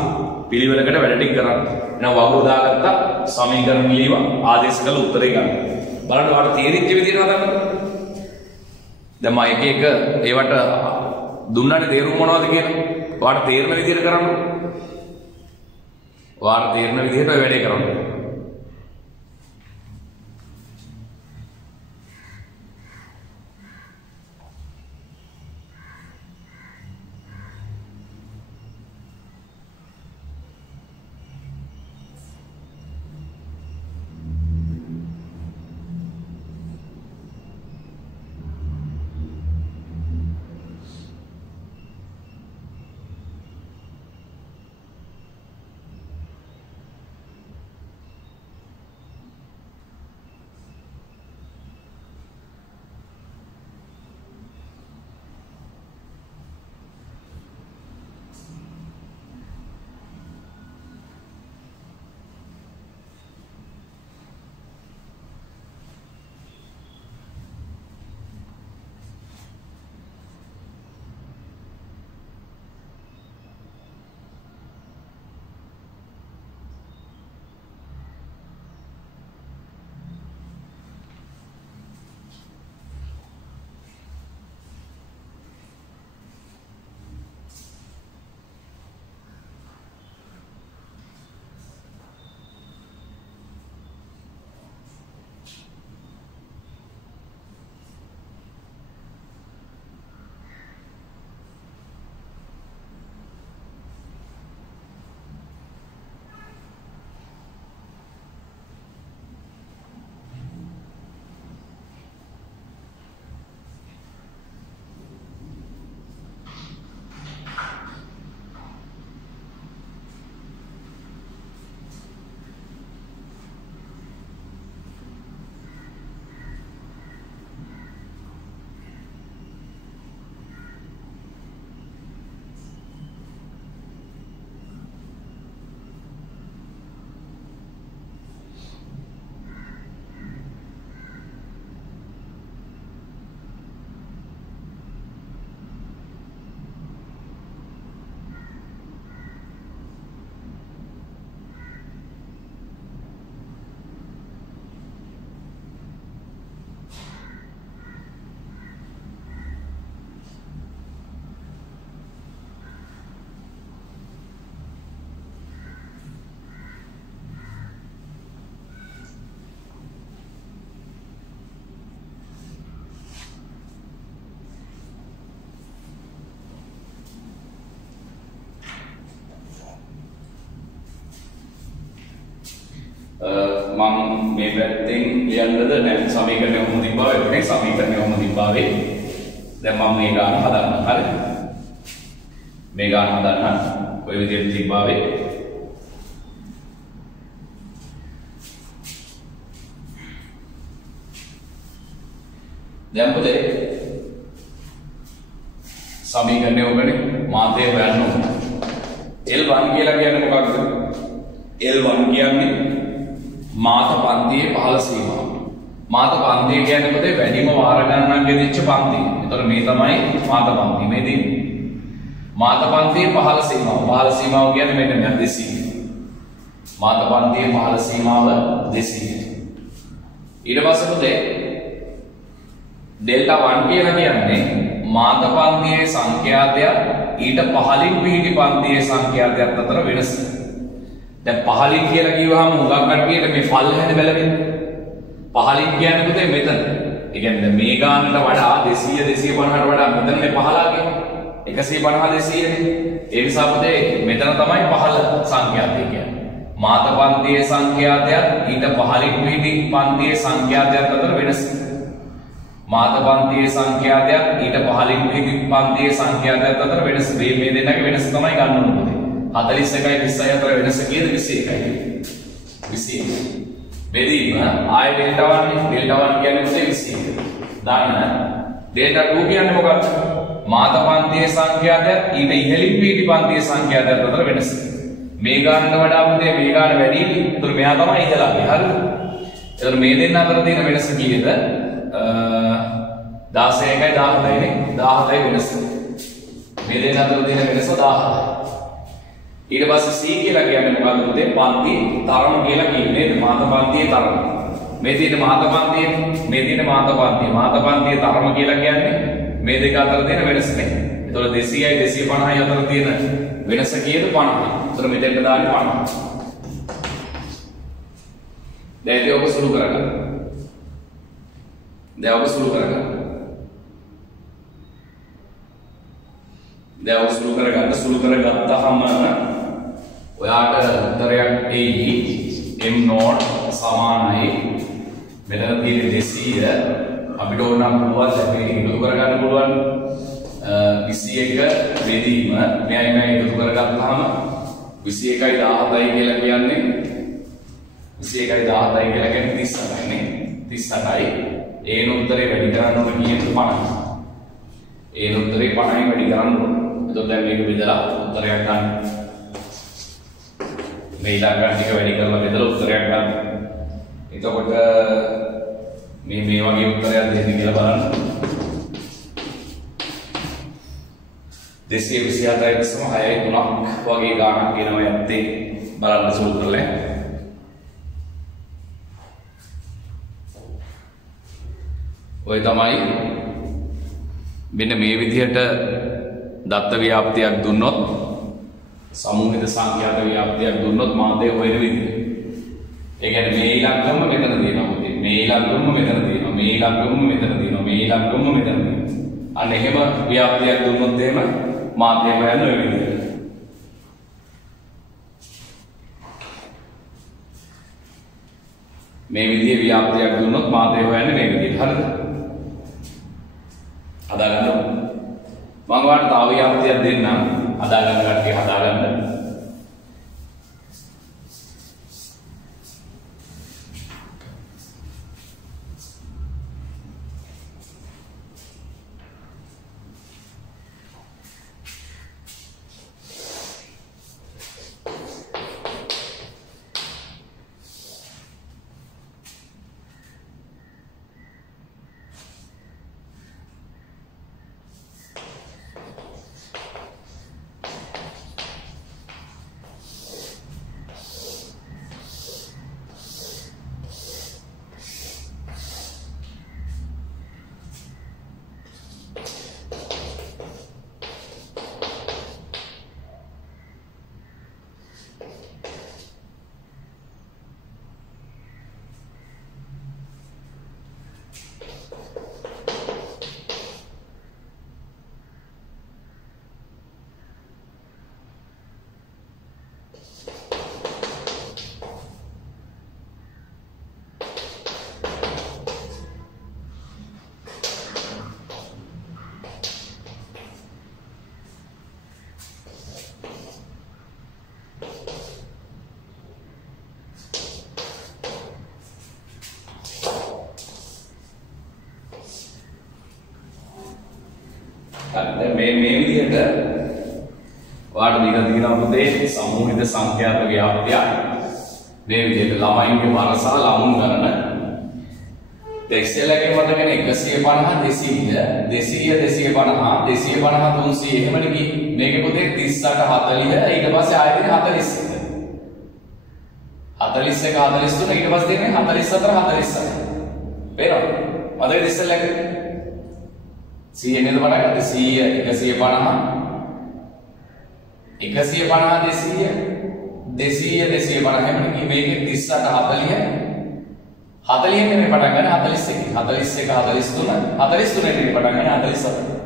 පිළිවෙලකට වැඩ ටික කරන්න. එහෙනම් වගුරු දාගත්තා සමීකරණ ලියව ආදේශ කළ උත්තරේ ගන්න. බලන්න ඔයාලට තේරිච්ච විදිහට හදන්න. දැන් මම එක එක ඒවට දුන්නානේ තේරුම් මොනවද කියලා. ඔයාලට තේරෙන විදිහට කරන්න. ඔයාලට තේරෙන විදිහට ඔය වැඩේ කරන්න. මම මේ පැත්තෙන් ලියන්නද දැන් සමීකරණය කොහොමද තිබ්බාවේ එතන සමීකරණය කොහොමද තිබ්බාවේ දැන් මම මේ ගාන හදන්න හරි මේ ගාන හදන්න ඔය විදිහට තිබ්බාවේ දැන් පුතේ සමීකරණය ඔබනේ මාතේ හොයන්න ඕන L1 කියලා කියන්නේ මොකක්ද L1 කියන්නේ මාත පන්තියේ පහළ සීමාව. මාත පන්තිය කියන්නේ පුතේ වැඩිම වාර ගණනක් ගෙදිච්ච පන්තිය. ඒතකොට මේ තමයි මාත පන්තිය. මේ දෙන්නේ. මාත පන්තියේ පහළ සීමාව. පහළ සීමාව කියන්නේ මෙන්න මෙයා 200. මාත පන්තියේ පහළ සීමාව 200. ඊට පස්සේ පුතේ ඩෙල්ටා 1 කියලා කියන්නේ මාත පන්තියේ සංඛ්‍යාතය ඊට පහළින් පිහිටි පන්තියේ සංඛ්‍යාතයත් අතර වෙනස. දැන් පහළින් කියලා කිව්වහම හුඟක් කට්ටියට මේ පල් හැද බැලවෙන්නේ. පහළින් කියන්නේ පුතේ මෙතන. ඒ කියන්නේ මේ ගානට වඩා 200 250ට වඩා මෙතනනේ 15 කියන්නේ. 150 200නේ. ඒ නිසා පුතේ මෙතන තමයි පහළ සංඛ්‍යාතය කියන්නේ. මාත පන්තියේ සංඛ්‍යාතයත් ඊට පහළින් පිහිටි පන්තියේ සංඛ්‍යාතයත් අතර වෙනස. මාත පන්තියේ සංඛ්‍යාතයත් ඊට පහළින් පිහිටි පන්තියේ සංඛ්‍යාතයත් අතර වෙනස. මේ දෙන්නගේ වෙනස තමයි ගන්න ඕනේ පුතේ. 41යි 20යි අතර වෙනස කීයද 21යි 21 බෙදීම ආය ඩෙල්ටා 1 කියන්නේ පුතේ 21 දාන්න ඩෙල්ටා 2 කියන්නේ මොකක්ද මාත පන්තියේ සංඛ්‍යාතයත් ඊට ඉහළින් පිහිටි පන්තියේ සංඛ්‍යාතයත් අතර වෙනස මේ ගානට වඩා පුතේ මේ ගාන වැඩියි ඒතර මෙයා තමයි ඉහළගේ හරිද ඒතර මේ දෙන්න අතර තියෙන වෙනස කීයද 16යි 17යි නේ 17යි වෙනස මේ දෙන්න අතර තියෙන වෙනස 17යි ඊට පස්සේ C කියලා කියන්නේ මොකද්ද පුතේ පන්ති තරම කියලා කියන්නේ මාත පන්තියේ තරම මේ තියෙන මාත පන්තියේ මේ තියෙන මාත පන්තියේ තරම කියලා කියන්නේ මේ දෙක අතර තියෙන වෙනස නේ එතකොට 200යි 250යි අතර තියෙන වෙනස කීයද 50යි ඒතර මෙතෙන්ට දාන්නේ 50 දැන් ඒක ඔබ සුළු කරගන්න දැන් ඔබ සුළු කරගන්න සුළු කරගත්තාම ඔයාට උත්තරයක් එයි m not සමානයි මෙතන තියෙන 200 අපිට ඕන නම් පුළුවන් අපි එකතු කරගන්න පුළුවන් 21 බෙදීම මෙයයි මේ එකතු කරගත්තාම 21යි 17යි කියලා කියන්නේ 21යි 17යි කියලා කියන්නේ 38යි නේ 38යි ඒන උත්තරේ වැඩි කරන්න ඕන කියන්නේ 50 ඒන උත්තරේ 50යි වැඩි කරන්න ඕන එතකොට දැන් මේක බෙදලා උත්තරයක් ගන්න මේ ඉලක්කයන් ටික වැඩි කරලා බෙදලා උත්තරයක් ගන්න. එතකොට මේ වගේ උත්තරයක් දෙන්න කියලා බලන්න. 227.6 වගේ ගාණක් එනවා යත්තේ බලන්න සුළු කරලා. ඔය තමයි මෙන්න මේ විදිහට දත්ත ව්‍යාප්තියක් දුන්නොත් සමූහිත සංඛ්‍යාත ව්‍යාප්තියක් දුන්නොත් මාතේ හොයන විදිහ. ඒ කියන්නේ මේ ඉලක්කම මෙතන තියෙනවා පුතේ. මේ ඉලක්කම මෙතන තියෙනවා. මේ ඉලක්කම මෙතන තියෙනවා. මේ ඉලක්කම මෙතන තියෙනවා. අන්න එහෙම ව්‍යාප්තියක් දුන්නොත් එහෙම මාතේ හොයන ඔය විදිහට. මේ විදිහේ ව්‍යාප්තියක් දුන්නොත් මාතේ හොයන්නේ මේ විදිහට. හරිද? හදාගන්න. මම ඔයාලට තව ව්‍යාප්තියක් දෙන්නම්. හදාගන්න කට්ටිය හදාගන්න. දැන් මේ විදිහට වාට දීලා තියෙනවා පුතේ සමූහිත සංඛ්‍යාත ව්‍යාප්තිය මේ විදිහට ළමයින්ගේ වර සහ ළමුන් ගණන Excel එකේ මතකනේ 150 200 250 300 එහෙමනේ ගියේ මේකේ පුතේ 38 40 ඊට පස්සේ ආයෙත් 41 41 43 ඊට පස්සේ දෙන්නේ 44 48 පේනවද මතකද ඉස්සෙල්ලා එක 100 නේද පටන් ගත්තේ 100 150 250 එහෙමනේ ගියේ මේකේ 38 40 40 නේ පටන් ගන්න 41 43 නේ පටන් ගන්න 47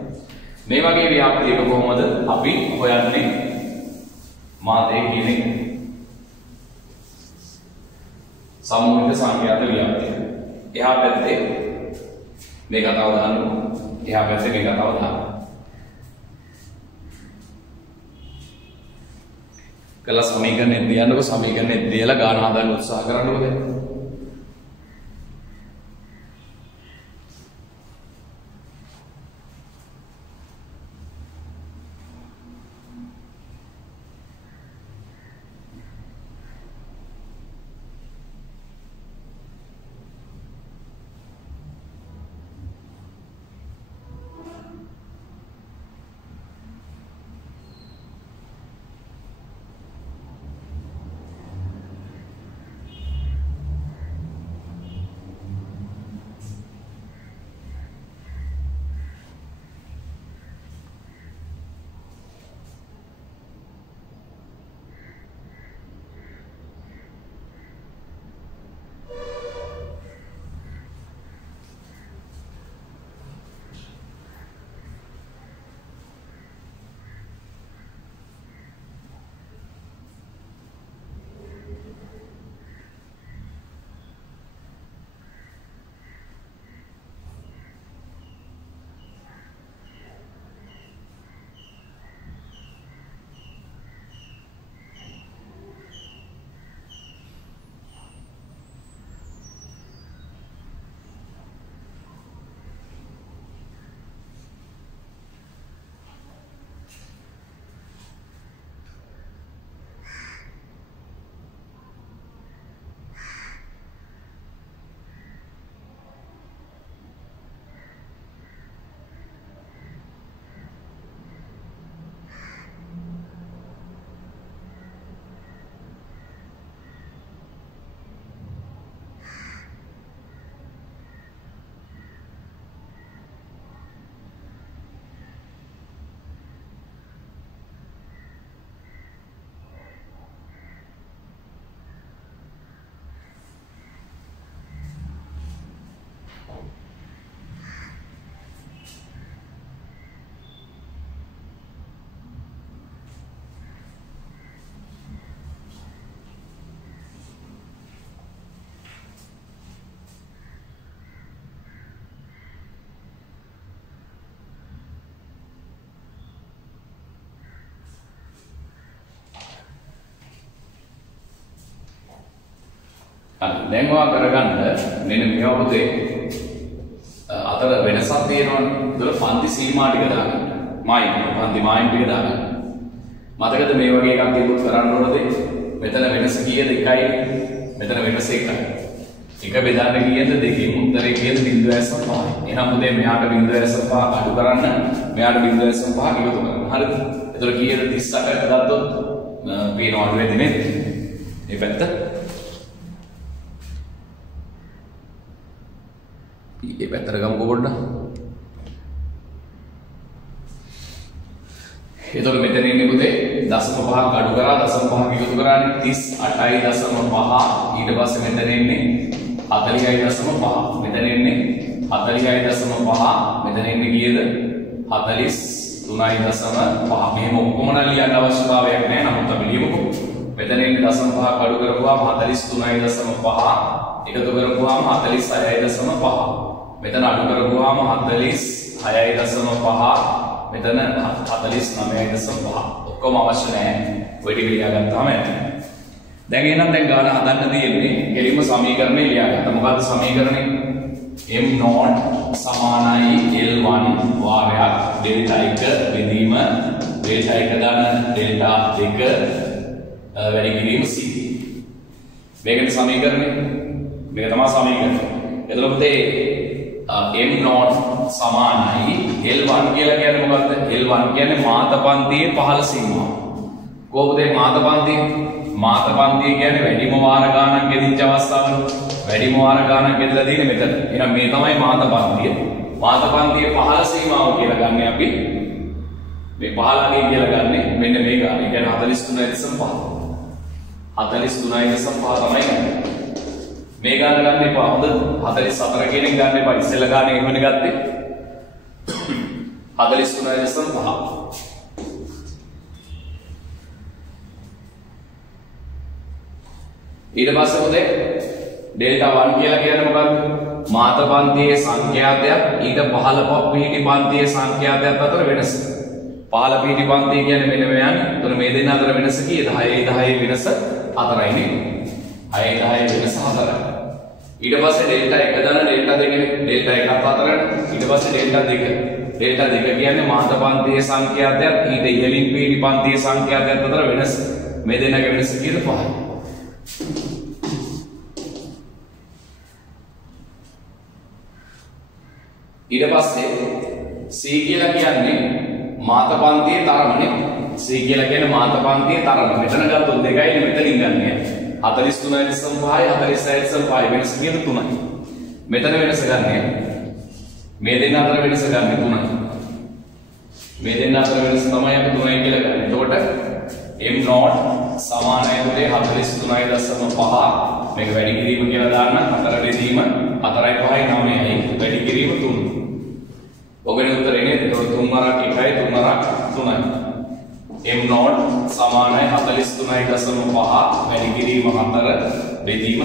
මේ වගේ ව්‍යාප්තියක කොහොමද අපි හොයන්නේ මාතේ කියන්නේ සමූහික සංඛ්‍යාත ව්‍යාප්තිය එහා පැත්තේ මේ කතාව දාන්න එහා පැත්තේ මේ කතාව දාන්න කළා සමීකරණය දියන්නකො සමීකරණය දියලා ගාන හදන්න උත්සාහ කරන්නකො දැන් දැන් ඔයා කරගන්න මෙන්න මේවා පුතේ අතර වෙනසක් තියෙනවනේ. ඒතර පන්ති සීමා ටික දාගන්න. පන්ති මායිම් ටික දාගන්න. මතකද මේ වගේ එකක් තියුත් කරන්න ඕනද? මෙතන වෙනස කීයද? 1යි. මෙතන වෙනස 1යි. එක බෙදන්න කීයද? 2කින්. උත්තරේ කීයද? 0.5. එහෙනම් පුතේ මෙයාට 0.5 අඩු කරන්න. මෙයාට 0.5 එකතු කරන්න. හරිද? ඒතර කීයද? 38කට ගත්තොත් පේන අඩු වෙන්නේ නේද? මේ පැත්ත ये बेहतर गम को बोलना ये तो मेतने ने बुते 10.5 काटू करा 10.5 की तो करा 38.5 ඊට පස්සේ මෙතන ඉන්නේ 40.5 මෙතන ඉන්නේ 40.5 මෙතන ඉන්නේ කීයද 43.5 මෙහෙම ඔක්කොම නම් ලියන්න අවශ්‍යතාවයක් නැහැ නමුත් අපි ලියමුකෝ මෙතන ඉන්නේ 0.5 කඩු කරපුවාම 43.5 එකතු කරපුවාම 46.5 මෙතන අඩු කරපුවාම 46.5 මෙතන 49.5 ඔක්කොම අවශ්‍ය නැහැ ඔය ටික ලියාගත්තාම ඇති දැන් එහෙනම් දැන් ගාන හදන්න තියෙන්නේ කෙලින්ම සමීකරණේ ලියාගන්න මොකද්ද සමීකරණේ m not සමානයි L1 වාරයක් ඩෙල්ටා 1 බෙදීම ඩෙල්ටා 1 ගන්න ඩෙල්ටා 2 වැඩි කිරීම c. මේකේ සමීකරණය මේක තමයි සමීකරණය. එතකොට පුතේ m not සමානයි L1 කියලා කියන්නේ මොකක්ද? L1 කියන්නේ මාතපන්තියේ පහළ සීමාව. කොහොමද මාත පන්තිය? මාත පන්තිය කියන්නේ වැඩිම වාර ගානක් ගෙදිච්ච අවස්ථාවල වැඩිම වාර ගානක් ගෙදලා තියෙන්නේ මෙතන. එහෙනම් මේ තමයි මාත පන්තිය. මාත පන්තියේ පහළ සීමාව කියලා ගන්න අපි මේ 15 කියලා ගන්නෙ මෙන්න මේ ගාන. ඒ කියන්නේ 43.5. 43.5 තමයි ගන්න. මේ ගාන ගන්න එපා. හොඳ 44 කියන එක ගන්න එපා. ඉස්සෙල්ලා ගාන එහෙමනේ ගත්තේ. 43.5. ඊට පස්සේ උදේ ඩෙල්ටා 1 කියලා කියන්නේ මොකක්ද? මාත පන්තියේ සංඛ්‍යාතයක් ඊට 15 පිහිටි පන්තියේ සංඛ්‍යාතයක් අතර වෙනස. 15 පිහිටි පන්තිය කියන්නේ මෙන්න මේ යන්නේ. එතකොට මේ දෙන්න අතර වෙනස කීයද? 6 10 වෙනස 4යි නේ. 6 10 වෙනස 4යි. ඊට පස්සේ ඩෙල්ටා 1 දාන ඩෙල්ටා 2 නේ. ඩෙල්ටා 1ත් 4යි. ඊට පස්සේ ඩෙල්ටා 2. ඩෙල්ටා 2 කියන්නේ මාත පන්තියේ සංඛ්‍යාතයක් ඊට ඉහළින් පිහිටි පන්තියේ සංඛ්‍යාතයක් අතර වෙනස. මේ දෙන්නගේ වෙනස කීයද? 5යි. ඊට පස්සේ C කියලා කියන්නේ මාතපන්තියේ තරමනේ. C කියලා කියන්නේ මාතපන්තියේ තරම. මෙතන ගත්තොත් 2යි මෙතනින් ගන්නෑ. 43.5යි 46.5 වෙනස කියන 3යි. මෙතන වෙනස ගන්නෑ. මේ දෙන්න අතර වෙනස ගන්න 3යි. මේ දෙන්න අතර වෙනස තමයි අපි 3යි කියලා ගන්න. එතකොට m not සමානයි 43.5 මේක වැඩි කිරීම කියලා දාන්න 4 බෙදීම 4යි 5යි 9යි වැඩි කිරීම 3. ඔබේ උත්තරේ නේද? එතකොට 3 වරක් 1යි 3 වරක් 3යි. m not සමානයි 43.5 වැඩි කිරීම 4 බෙදීම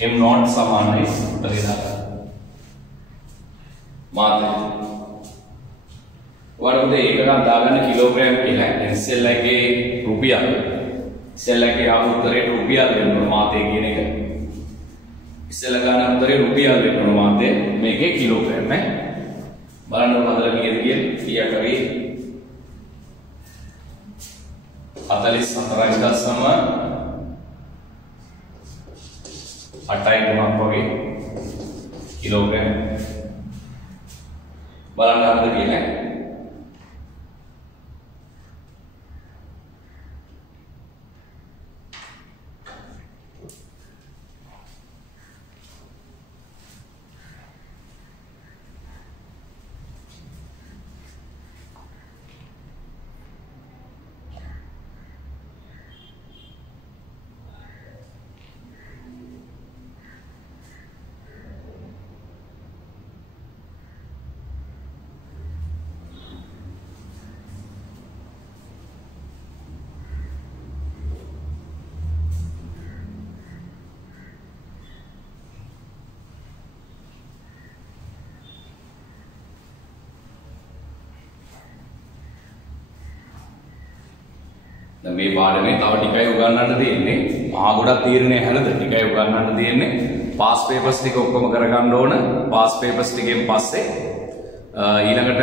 3. m not සමානයි උත්තරේ දාන්න. මාතෘකාව වරුද ඒකකට දාගන්න කිලෝග්‍රෑම් කියලා. එන්සෙල් එකේ රුපියල්. සෙල් එකේ ආපු උත්තරේ රුපියල් වෙන්න ඕන මාතේ කියන එක. ඉස්සෙල්ලා ගන්න උත්තරේ රුපියල් වෙන්න ඕන මාතේ. මේකේ කිලෝග්‍රෑම් නේ. බලන්න හදලා කීයද කියලා. කීයක් හරි 44.8 වගේ කිලෝග්‍රෑම්. බලන්න හදලා කියලා. මේ පාඩමේ තව ටිකයි උගන්වන්න තියෙන්නේ. මහා ගොඩක් තීරණේ හැරද ටිකයි උගන්වන්න තියෙන්නේ. පාස් පේපර්ස් ටික ඔක්කොම කරගන්න ඕන. පාස් පේපර්ස් ටිකෙන් පස්සේ ඊළඟට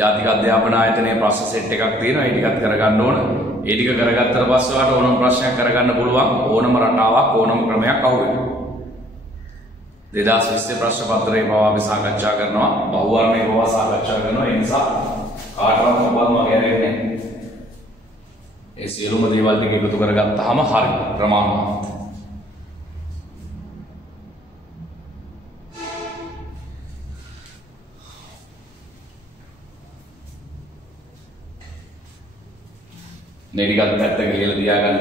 ජාතික අධ්‍යාපන ආයතනයේ ප්‍රශ්න සෙට් එකක් තියෙනවා. ඒ ටිකත් කරගන්න ඕන. ඒ ටික කරගත්තට පස්සේ ඔයාලට ඕනම ප්‍රශ්නයක් කරගන්න පුළුවන්. ඕනම රටාවක් ඕනම ක්‍රමයක් අහුවෙනවා. 2020 ප්‍රශ්න පත්‍රයේ බව අපි සාකච්ඡා කරනවා. බහුවර්ණයේ බව සාකච්ඡා කරනවා. ඒ නිසා කාටවත් මොකක්ම ගැරෙන්නේ නැහැ. ඒ සියලුම දේවල් ටික එකතු කරගත්තාම හරි ප්‍රමාණවත්. මේ ටිකත් පැත්තක ලියලා තියාගන්න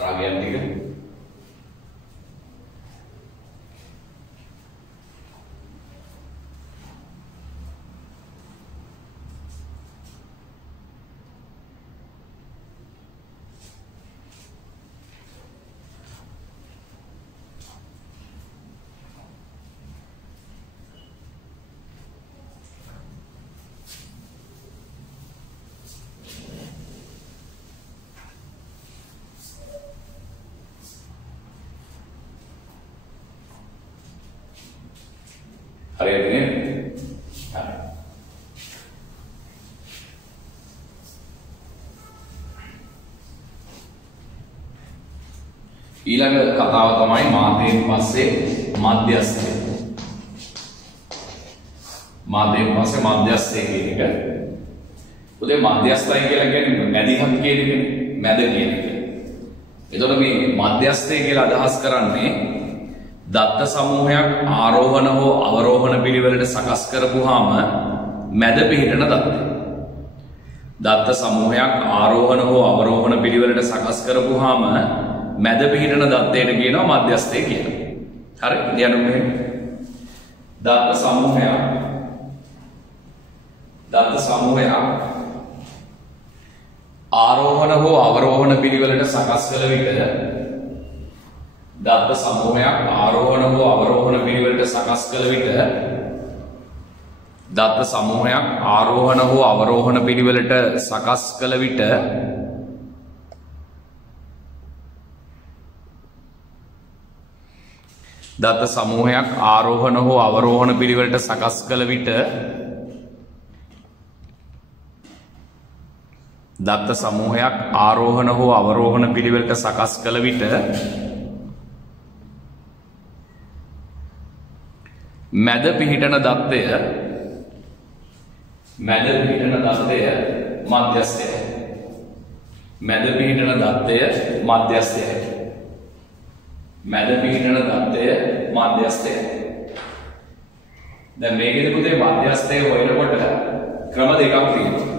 රාගයන් ටික. හරියද නේද? හරි. ඊළඟ කතාව තමයි මාතයෙන් පස්සේ මධ්‍යස්ථය. මාතයෙන් පස්සේ මධ්‍යස්ථය කියන එක. උදේ මධ්‍යස්ථය කියලා කියන්නේ මැදිහත් කියන එකනේ. මැද කියන එක. එතකොට මේ මධ්‍යස්ථය කියලා අදහස් කරන්නේ දත්ත සමූහයක් ආරෝහණ හෝ අවරෝහණ පිළිවෙලට සකස් කරපුවාම මැද පිහිටන දත්තය. දත්ත සමූහයක් ආරෝහණ හෝ අවරෝහණ පිළිවෙලට සකස් කරපුවාම මැද පිහිටන දත්තයට කියනවා මධ්‍යස්ථය කියලා. හරි? කියන්න මෙහෙම. දත්ත සමූහයක් ආරෝහණ හෝ අවරෝහණ පිළිවෙලට සකස් කළ විට දත්ත සමූහයක් ආරෝහණ හෝ අවරෝහණ පිළිවෙලට සකස් කළ විට දත්ත සමූහයක් ආරෝහණ හෝ අවරෝහණ පිළිවෙලට සකස් කළ විට දත්ත සමූහයක් ආරෝහණ හෝ අවරෝහණ පිළිවෙලට සකස් කළ විට දත්ත සමූහයක් ආරෝහණ හෝ අවරෝහණ පිළිවෙලට සකස් කළ විට මැද පිහිටන දත්තය මධ්‍යස්ථයයි. මැද පිහිටන දත්තය මධ්‍යස්ථයයි. මැද පිහිටන දත්තය මධ්‍යස්ථයයි. දැන් මේකෙදි පුතේ මධ්‍යස්ථය හොයනකොට ක්‍රම දෙකක් තියෙනවා.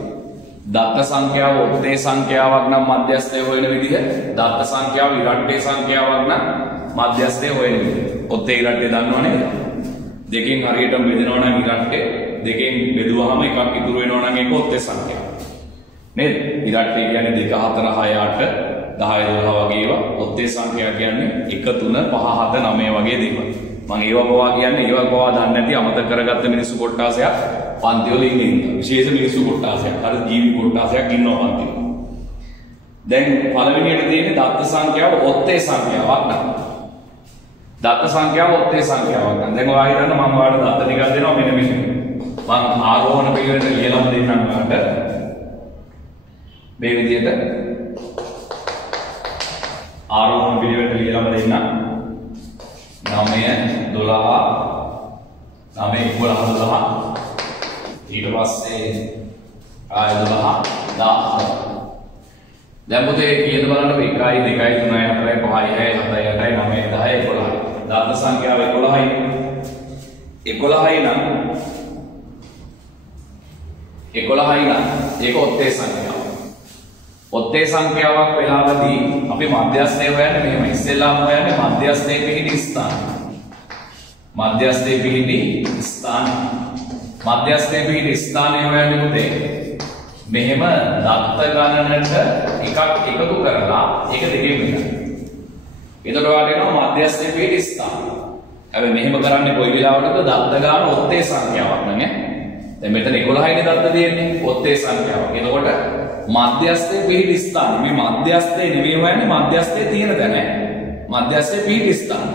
දත්ත සංඛ්‍යාව ඔත්තේ සංඛ්‍යාවක් නම් මධ්‍යස්ථය හොයන විදිහ, දත්ත සංඛ්‍යාව ඉරට්ටේ සංඛ්‍යාවක් නම් මධ්‍යස්ථය හොයන විදිහ. ඔත්තේ ඉරට්ටේ දන්නව නේද? දෙකෙන් හරියටම බෙදෙනවා නම් ඉරට්ටේ, දෙකෙන් බෙදුවාම එකක් ඉතුරු වෙනවා නම් ඒක ඔත්තේ සංඛ්‍යාව. නේද? ඉරට්ටේ කියන්නේ 2 4 6 8 10 12 වගේ ඒවා. ඔත්තේ සංඛ්‍යා කියන්නේ 1 3 5 7 9 වගේ දේවල්. මම ඒවා පවා කියන්නේ ඒවා පවා දන්නේ නැති අමතක කරගත්ත මිනිස්සු කොට්ටාසයක් පන්ති වල ඉන්නේ. විශේෂ මිනිස්සු කොට්ටාසයක්, අර ජීවි කොට්ටාසයක් ඉන්නවා පන්ති වල. දැන් පළවෙනියට තියෙන්නේ දත්ත සංඛ්‍යාව ඔත්තේ සංඛ්‍යාවක් නම්. දත්ත සංඛ්‍යාව ඔත්තේ සංඛ්‍යාවක් නම්. දැන් ඔයා හිතන්න මම ඔයාලට දත්ත ටිකක් දෙනවා මෙන්න මෙහෙම. මම ආරෝහණ පිළිවෙලට ලියලම දෙන්නම් ඔයාලට. මේ විදිහට ආරෝහණ පිළිවෙලට ලියලම දෙන්නම්. 9 12 9 11 12 ඊට පස්සේ ආය 12 10. දැන් පුතේ කීයද බලන්න 1 2 3 4 5 6 7 8 9 10 11. දත්ත සංඛ්‍යාව 11යි. 11යි නම් ඒක ඔත්තේ සංඛ්‍යාව. ඔත්තේ සංඛ්‍යාවක් වෙලාවදී අපි මධ්‍යස්ථය හොයන්නේ මෙහෙම. ඉස්සෙල්ලාම හොයන්නේ මධ්‍යස්ථයේ පිහිටි ස්ථාන. මධ්‍යස්ථයේ පිහිටි ස්ථානය හොයන්නේ පුතේ. මෙහෙම දත්ත ගණනට එකක් එකතු කරලා ඒක දෙකෙන් බෙදන්න. එතකොට ඔයාලට එනවා මධ්‍යස්ථයේ පිහිටි ස්ථාන. හැබැයි මෙහෙම කරන්නේ කොයි වෙලාවකටද? දත්ත ගාන ඔත්තේ සංඛ්‍යාවක් නේ. දැන් මෙතන 11යිනේ දත්ත දෙන්නේ ඔත්තේ සංඛ්‍යාවක්. එතකොට මධ්‍යස්ථයේ පිහිටි ස්ථාන. මේ මධ්‍යස්ථයේ නෙමෙයි හොයන්නේ, මධ්‍යස්ථයේ තියෙන තැන. මධ්‍යස්ථයේ පිහිටි ස්ථාන.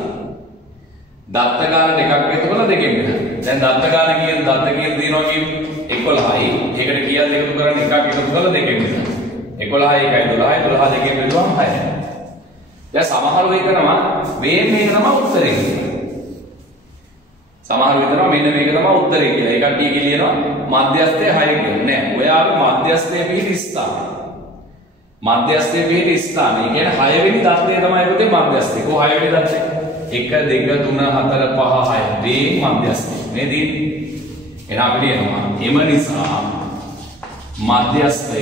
දත්ත ගාන දෙකක් එකතු කරලා දෙකෙන් බෙදන්න. දැන් දත්ත ගාන කියන දත්ත කියන දිනවා කියන්නේ 11යි. ඒකට කීයද එකතු කරන්නේ? එකක් එකතු කරලා දෙකෙන් බෙදන්න. 11යි 1යි 12යි 12 දෙකෙන් බෙදුවම 6යි. දැන් සමහරව හිතනවා මේක තමයි උත්තරේ කියලා. සමහරව හිතනවා මෙන්න මේක තමයි උත්තරේ කියලා. ඒ කට්ටිය කියනවා මධ්‍යස්ථයේ 6 කියලා. නෑ. ඔයාගේ මධ්‍යස්ථයේ පිහිටි ස්ථාන. මධ්‍යස්ථයේ පිහිටි ස්ථාන. ඒ කියන්නේ 6 වෙනි දත්තය තමයි පුතේ මධ්‍යස්ථය. කො 6 වෙනි දත්තය? 1 2 3 4 5 6 මේ මධ්‍යස්ථය. නේද? එහෙනම් අපි කියනවා එම නිසා මධ්‍යස්ථය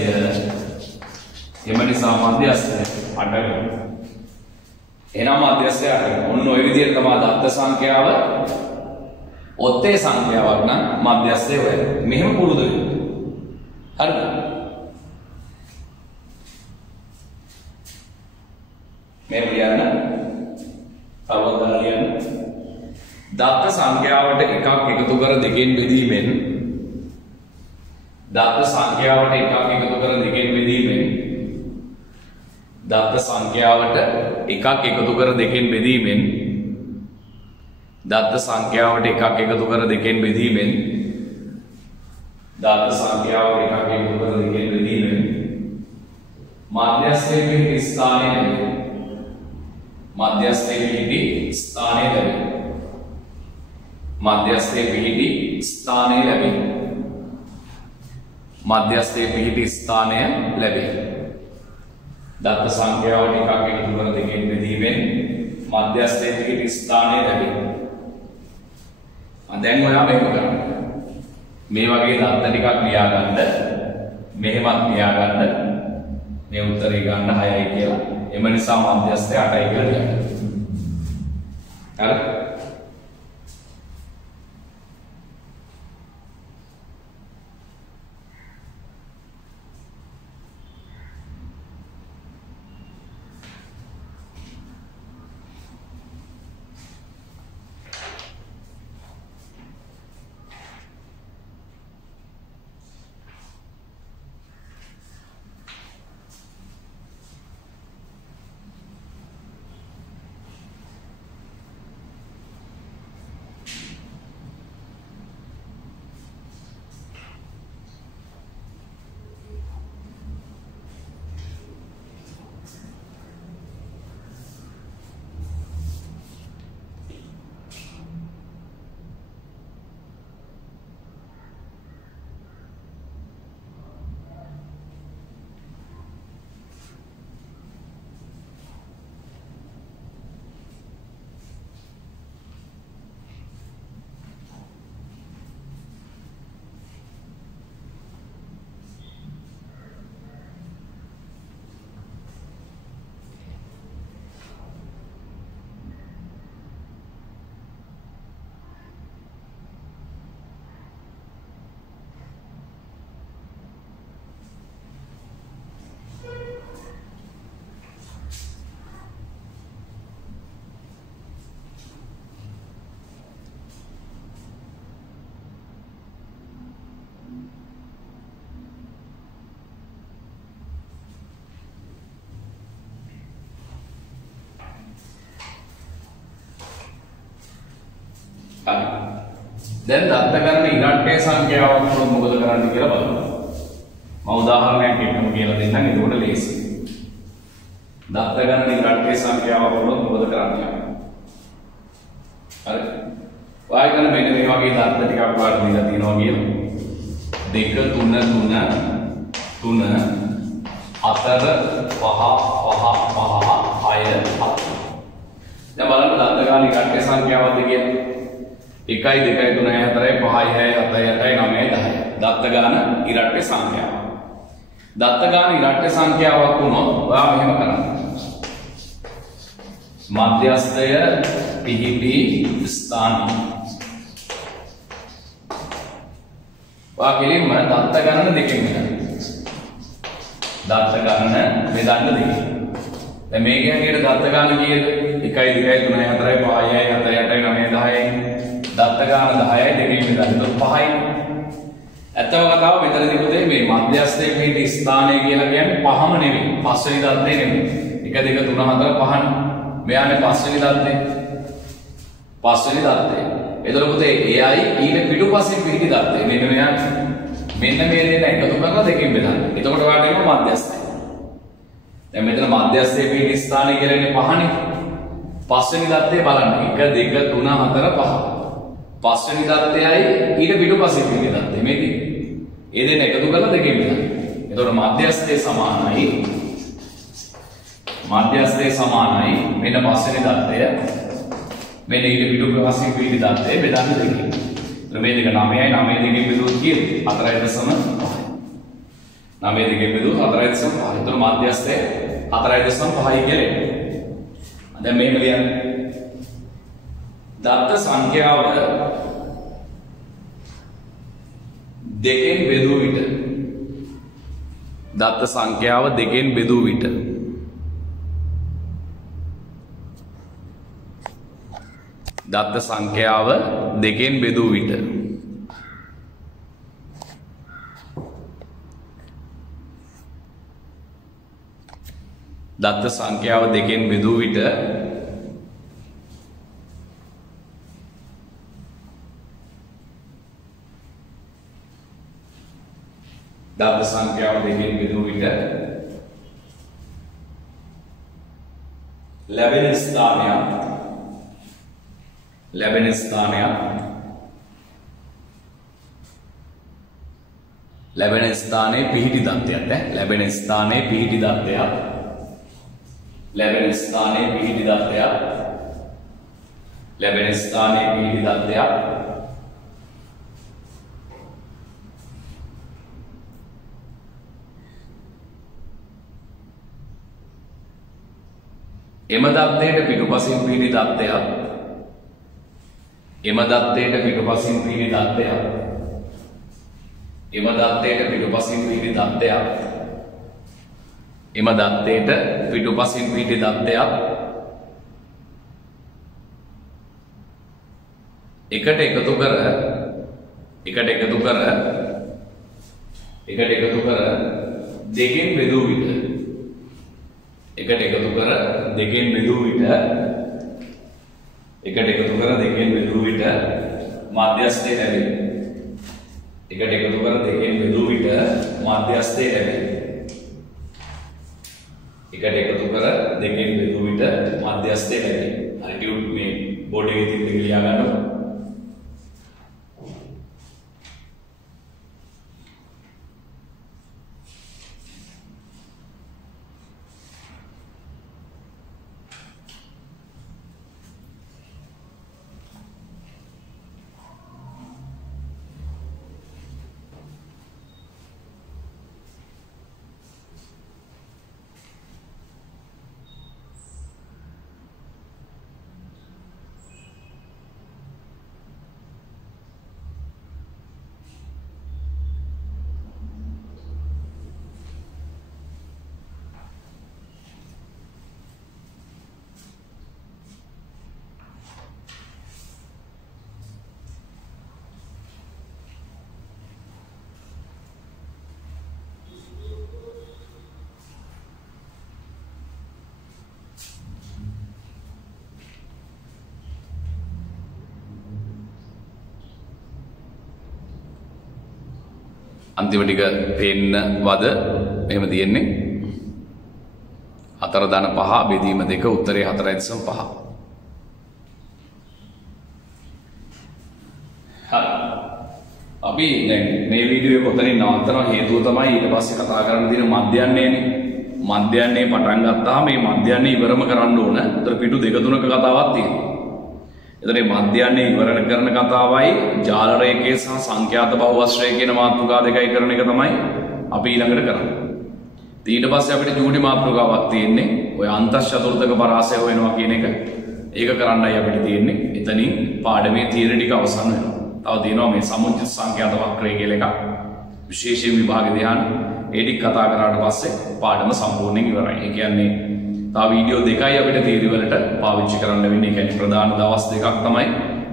8 වෙනවා. එහෙනම් මධ්‍යස්ථය 8 වෙනවා. ඔන්න ඔය විදිහට තමයි දත්ත සංඛ්‍යාව ඔත්තේ සංඛ්‍යාවක් නම් මධ්‍යස්ථය හොයන්නේ. මෙහෙම පුරුදු වෙන්න. හරිද? මේ ලියන්න. අවබෝධ ලියන්න. දත්ත සංඛ්‍යාවට එකක් එකතු කර දෙකෙන් බෙදීමෙන් දත්ත සංඛ්‍යාවට එකක් එකතු කර දෙකෙන් බෙදීමෙන් දත්ත සංඛ්‍යාවට එකක් එකතු කර දෙකෙන් බෙදීමෙන් දත්ත සංඛ්‍යාවට එකක් එකතු කර දෙකෙන් බෙදීමෙන් දත්ත සංඛ්‍යාවට එකක් එකතු කර දෙකෙන් බෙදීමෙන් මධ්‍යස්ථයේ පිහිටි ස්ථානය ලැබේ. මධ්‍යස්ථයේ පිහිටි ස්ථානය ලැබේ. මධ්‍යස්ථයේ පිහිටි ස්ථානය ලැබේ. මධ්‍යස්ථයේ පිහිටි ස්ථානය ලැබේ. දත්ත සංඛ්‍යාවට එකක් එකතු කර දෙකෙන් බෙදීමෙන් මධ්‍යස්ථයේ පිහිටි ස්ථානය ලැබේ. දැන් ඔයා මේක කරන්න. මේ වගේ දත්ත ටිකක් ලියාගන්න. මෙහෙමත් ලියාගන්න. මේ උත්තරේ ගන්න 6යි කියලා. එම නිසා මධ්‍යස්ථය 8යි කියලා ලියන්න. හරි? දැන් දත්ත ගණන ඉරට්ටේ සංඛ්‍යාවක් වුණොත් මොකද කරන්න කියලා බලමු. මම උදාහරණයක් එකම කියලා දෙන්නම්. එතකොට ලේසි. දත්ත ගණන ඉරට්ටේ සංඛ්‍යාවක් වුණොත් මොකද කරන්නේ? හරි. වායි ගන්න මෙන්න මේ වගේ දත්ත ටිකක් වාට දීලා තියෙනවා කියලා. 2 3 3 3 4 5 5 5 6 7. දැන් බලන්න දත්ත ගණන ඉරට්ටේ සංඛ්‍යාවක්ද කියලා. 1 2 3 4 5 6 7 8 9 10 දත්ත ගාන ඉරට්ටේ සංඛ්‍යාව. දත්ත ගාන ඉරට්ටේ සංඛ්‍යාවක් වුණොත් ඔයා මෙහෙම කරන්න. මධ්‍යස්ථය පිහිටි ස්ථානය. ඔයා කෙලින්ම දත්ත ගණන දෙකෙන් බෙදන්න. දත්ත ගණන බෙදන්න දෙකෙන්. දැන් මේකේ හැටියට දත්ත ගාන කීයද? 1 2 3 4 5 6 7 8 9 10 දත්ත ගාන 10යි දෙකෙන් බෙදන්න 5යි. ඇත්තම කතාව මෙතනදී පුතේ මේ මධ්‍යස්ථයේ පිහිටි ස්ථානය කියලා කියන්නේ පහම නෙවෙයි. පස්වෙනි දත්තේ නෙවෙයි. 1 2 3 4 5නේ. මෙයානේ පස්වෙනි දත්තේ. පස්වෙනි දත්තේ. එතකොට පුතේ එයයි ඊට පිටුපසින් පිහිටි දත්තේ. මෙන්න මෙයා මෙන්න මේ දෙන්න එකතු කරලා දෙකෙන් බෙදන්න. එතකොට ඔයාලට එනවා මධ්‍යස්ථය. දැන් මෙතන මධ්‍යස්ථයේ පිහිටි ස්ථානය කියන්නේ 5නේ. පස්වෙනි දත්තේ බලන්න. 1 2 3 4 5. පස්වෙනි දත්තයයි ඊට පිටුපසින් පිහිටි දත්තේ මේකේ. ඒ දෙන්න එකතු කරලා දෙකෙන් බෙදන්න. එතකොට මධ්‍යස්ථයේ සමානයි. මධ්‍යස්ථයේ සමානයි මෙන්න පස්වෙනි දත්තය. මෙන්න ඊට පිටුපසින් පිහිටි දත්තේ බෙදන්න දෙකෙන්. එතකොට මේ දෙක 9යි 9 දෙකෙන් බෙදුවොත් කීයද? 4.5. 9 දෙකෙන් බෙදුවොත් 4.5. එතකොට මධ්‍යස්ථය 4.5යි කියලා. දැන් මේක ලියන්න. දත්ත සංඛ්‍යාව දෙකෙන් බෙදූ විට දත්ත සංඛ්‍යාව දෙකෙන් බෙදූ විට දත්ත සංඛ්‍යාව දෙකෙන් බෙදූ විට දත්ත සංඛ්‍යාව දෙකෙන් බෙදූ විට දත්ත සංඛ්‍යාව දෙකෙන් බෙදූ විට ලැබෙන ස්ථානයේ පිහිටි දත්තයත් ලැබෙන ස්ථානයේ පිහිටි දත්තයක් එම දත්තයට පිටුපසින් පිහිටි දත්තයක් එම දත්තයට පිටුපසින් පිහිටි දත්තයක් එකට එකතු කර දෙකෙන් බෙදූ විට මධ්‍යස්ථය ලැබේ. හරි ටියුට් මේ බෝඩ් එකේ තියෙන දේ ලියා ගන්න. අන්තිම ටික පේන්නවද? මෙහෙම තියෙන්නේ 4 ධන 5 බෙදීම 2 උත්තරේ 4.5. හරි. අපි දැන් මේ වීඩියෝ එක ඔතනින් නවත්තනවා. හේතුව තමයි ඊට පස්සේ කතා කරන්න තියෙන මධ්‍යයන්නේනේ. මධ්‍යයන්නේ පටන් ගත්තාම මේ මධ්‍යයන්නේ ඉවරම කරන්න ඕන. උතර පිටු 2-3ක කතාවක් තියෙනවා. එතන මධ්‍යයන්නේ ඉවර කරන කතාවයි ජාල රේඛය සහ සංඛ්‍යාත බහුවස්ත්‍රය කියන මාතෘකා දෙකයි කරන එක තමයි අපි ඊළඟට කරන්නේ. ඊට පස්සේ අපිට ජූඩි මාතෘකාවක් තියෙන්නේ ඔය අන්තර්චතුර්ථක පරාසය හොයනවා කියන එක. ඒක කරන්නයි අපිට තියෙන්නේ. එතනින් පාඩමේ තියරි ටික අවසන් වෙනවා. තව තියෙනවා මේ සමුච්චිත සංඛ්‍යාත වක්‍රය කියලා එකක්. විශේෂයෙන් විභාග ධ්‍යාන ඒ ටික කතා කරාට පස්සේ පාඩම සම්පූර්ණයෙන් ඉවරයි. ඒ කියන්නේ තව වීඩියෝ දෙකයි අපිට තියරි වලට පාවිච්චි කරන්න වෙන්නේ. ඒ කියන්නේ ප්‍රධාන දවස් දෙකක් තමයි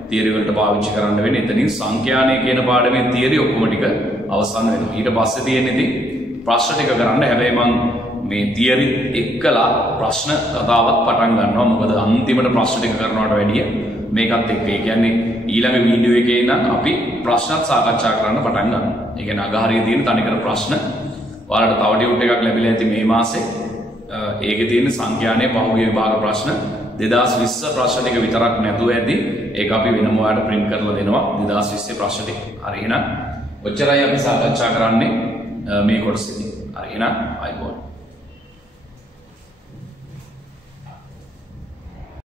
තියරි වලට පාවිච්චි කරන්න වෙන්නේ. එතනින් සංඛ්‍යානය කියන පාඩමේ තියරි ඔක්කොම ටික අවසන් වෙනවා. ඊට පස්සේ තියෙන්නේ ඉතින් ප්‍රශ්න ටික කරන්න. හැබැයි මම මේ තියරි එක්කලා ප්‍රශ්න කතාවත් පටන් ගන්නවා. මොකද අන්තිමට ප්‍රශ්න ටික කරනවට වැඩිය මේකත් එක්ක. ඒ කියන්නේ ඊළඟ වීඩියෝ එකේ නම් අපි ප්‍රශ්නත් සාකච්ඡා කරන්න පටන් ගන්නවා. ඒ කියන්නේ අගහරියේ තියෙන තනිකර ප්‍රශ්න ඔයාලට තව ටියුට් එකක් ලැබිලා ඇති මේ මාසේ. ඒකේ තියෙන සංඛ්‍යානයේ පහුගිය විභාග ප්‍රශ්න 2020 ප්‍රශ්න ටික විතරක් නැතුව ඇති. ඒක අපි වෙනම ඔයාලට print කරලා දෙනවා 2020 ප්‍රශ්න ටික. හරි එහෙනම් ඔච්චරයි අපි සාකච්ඡා කරන්නේ මේ කොටසේදී. හරි එහෙනම් ආයිබෝන්.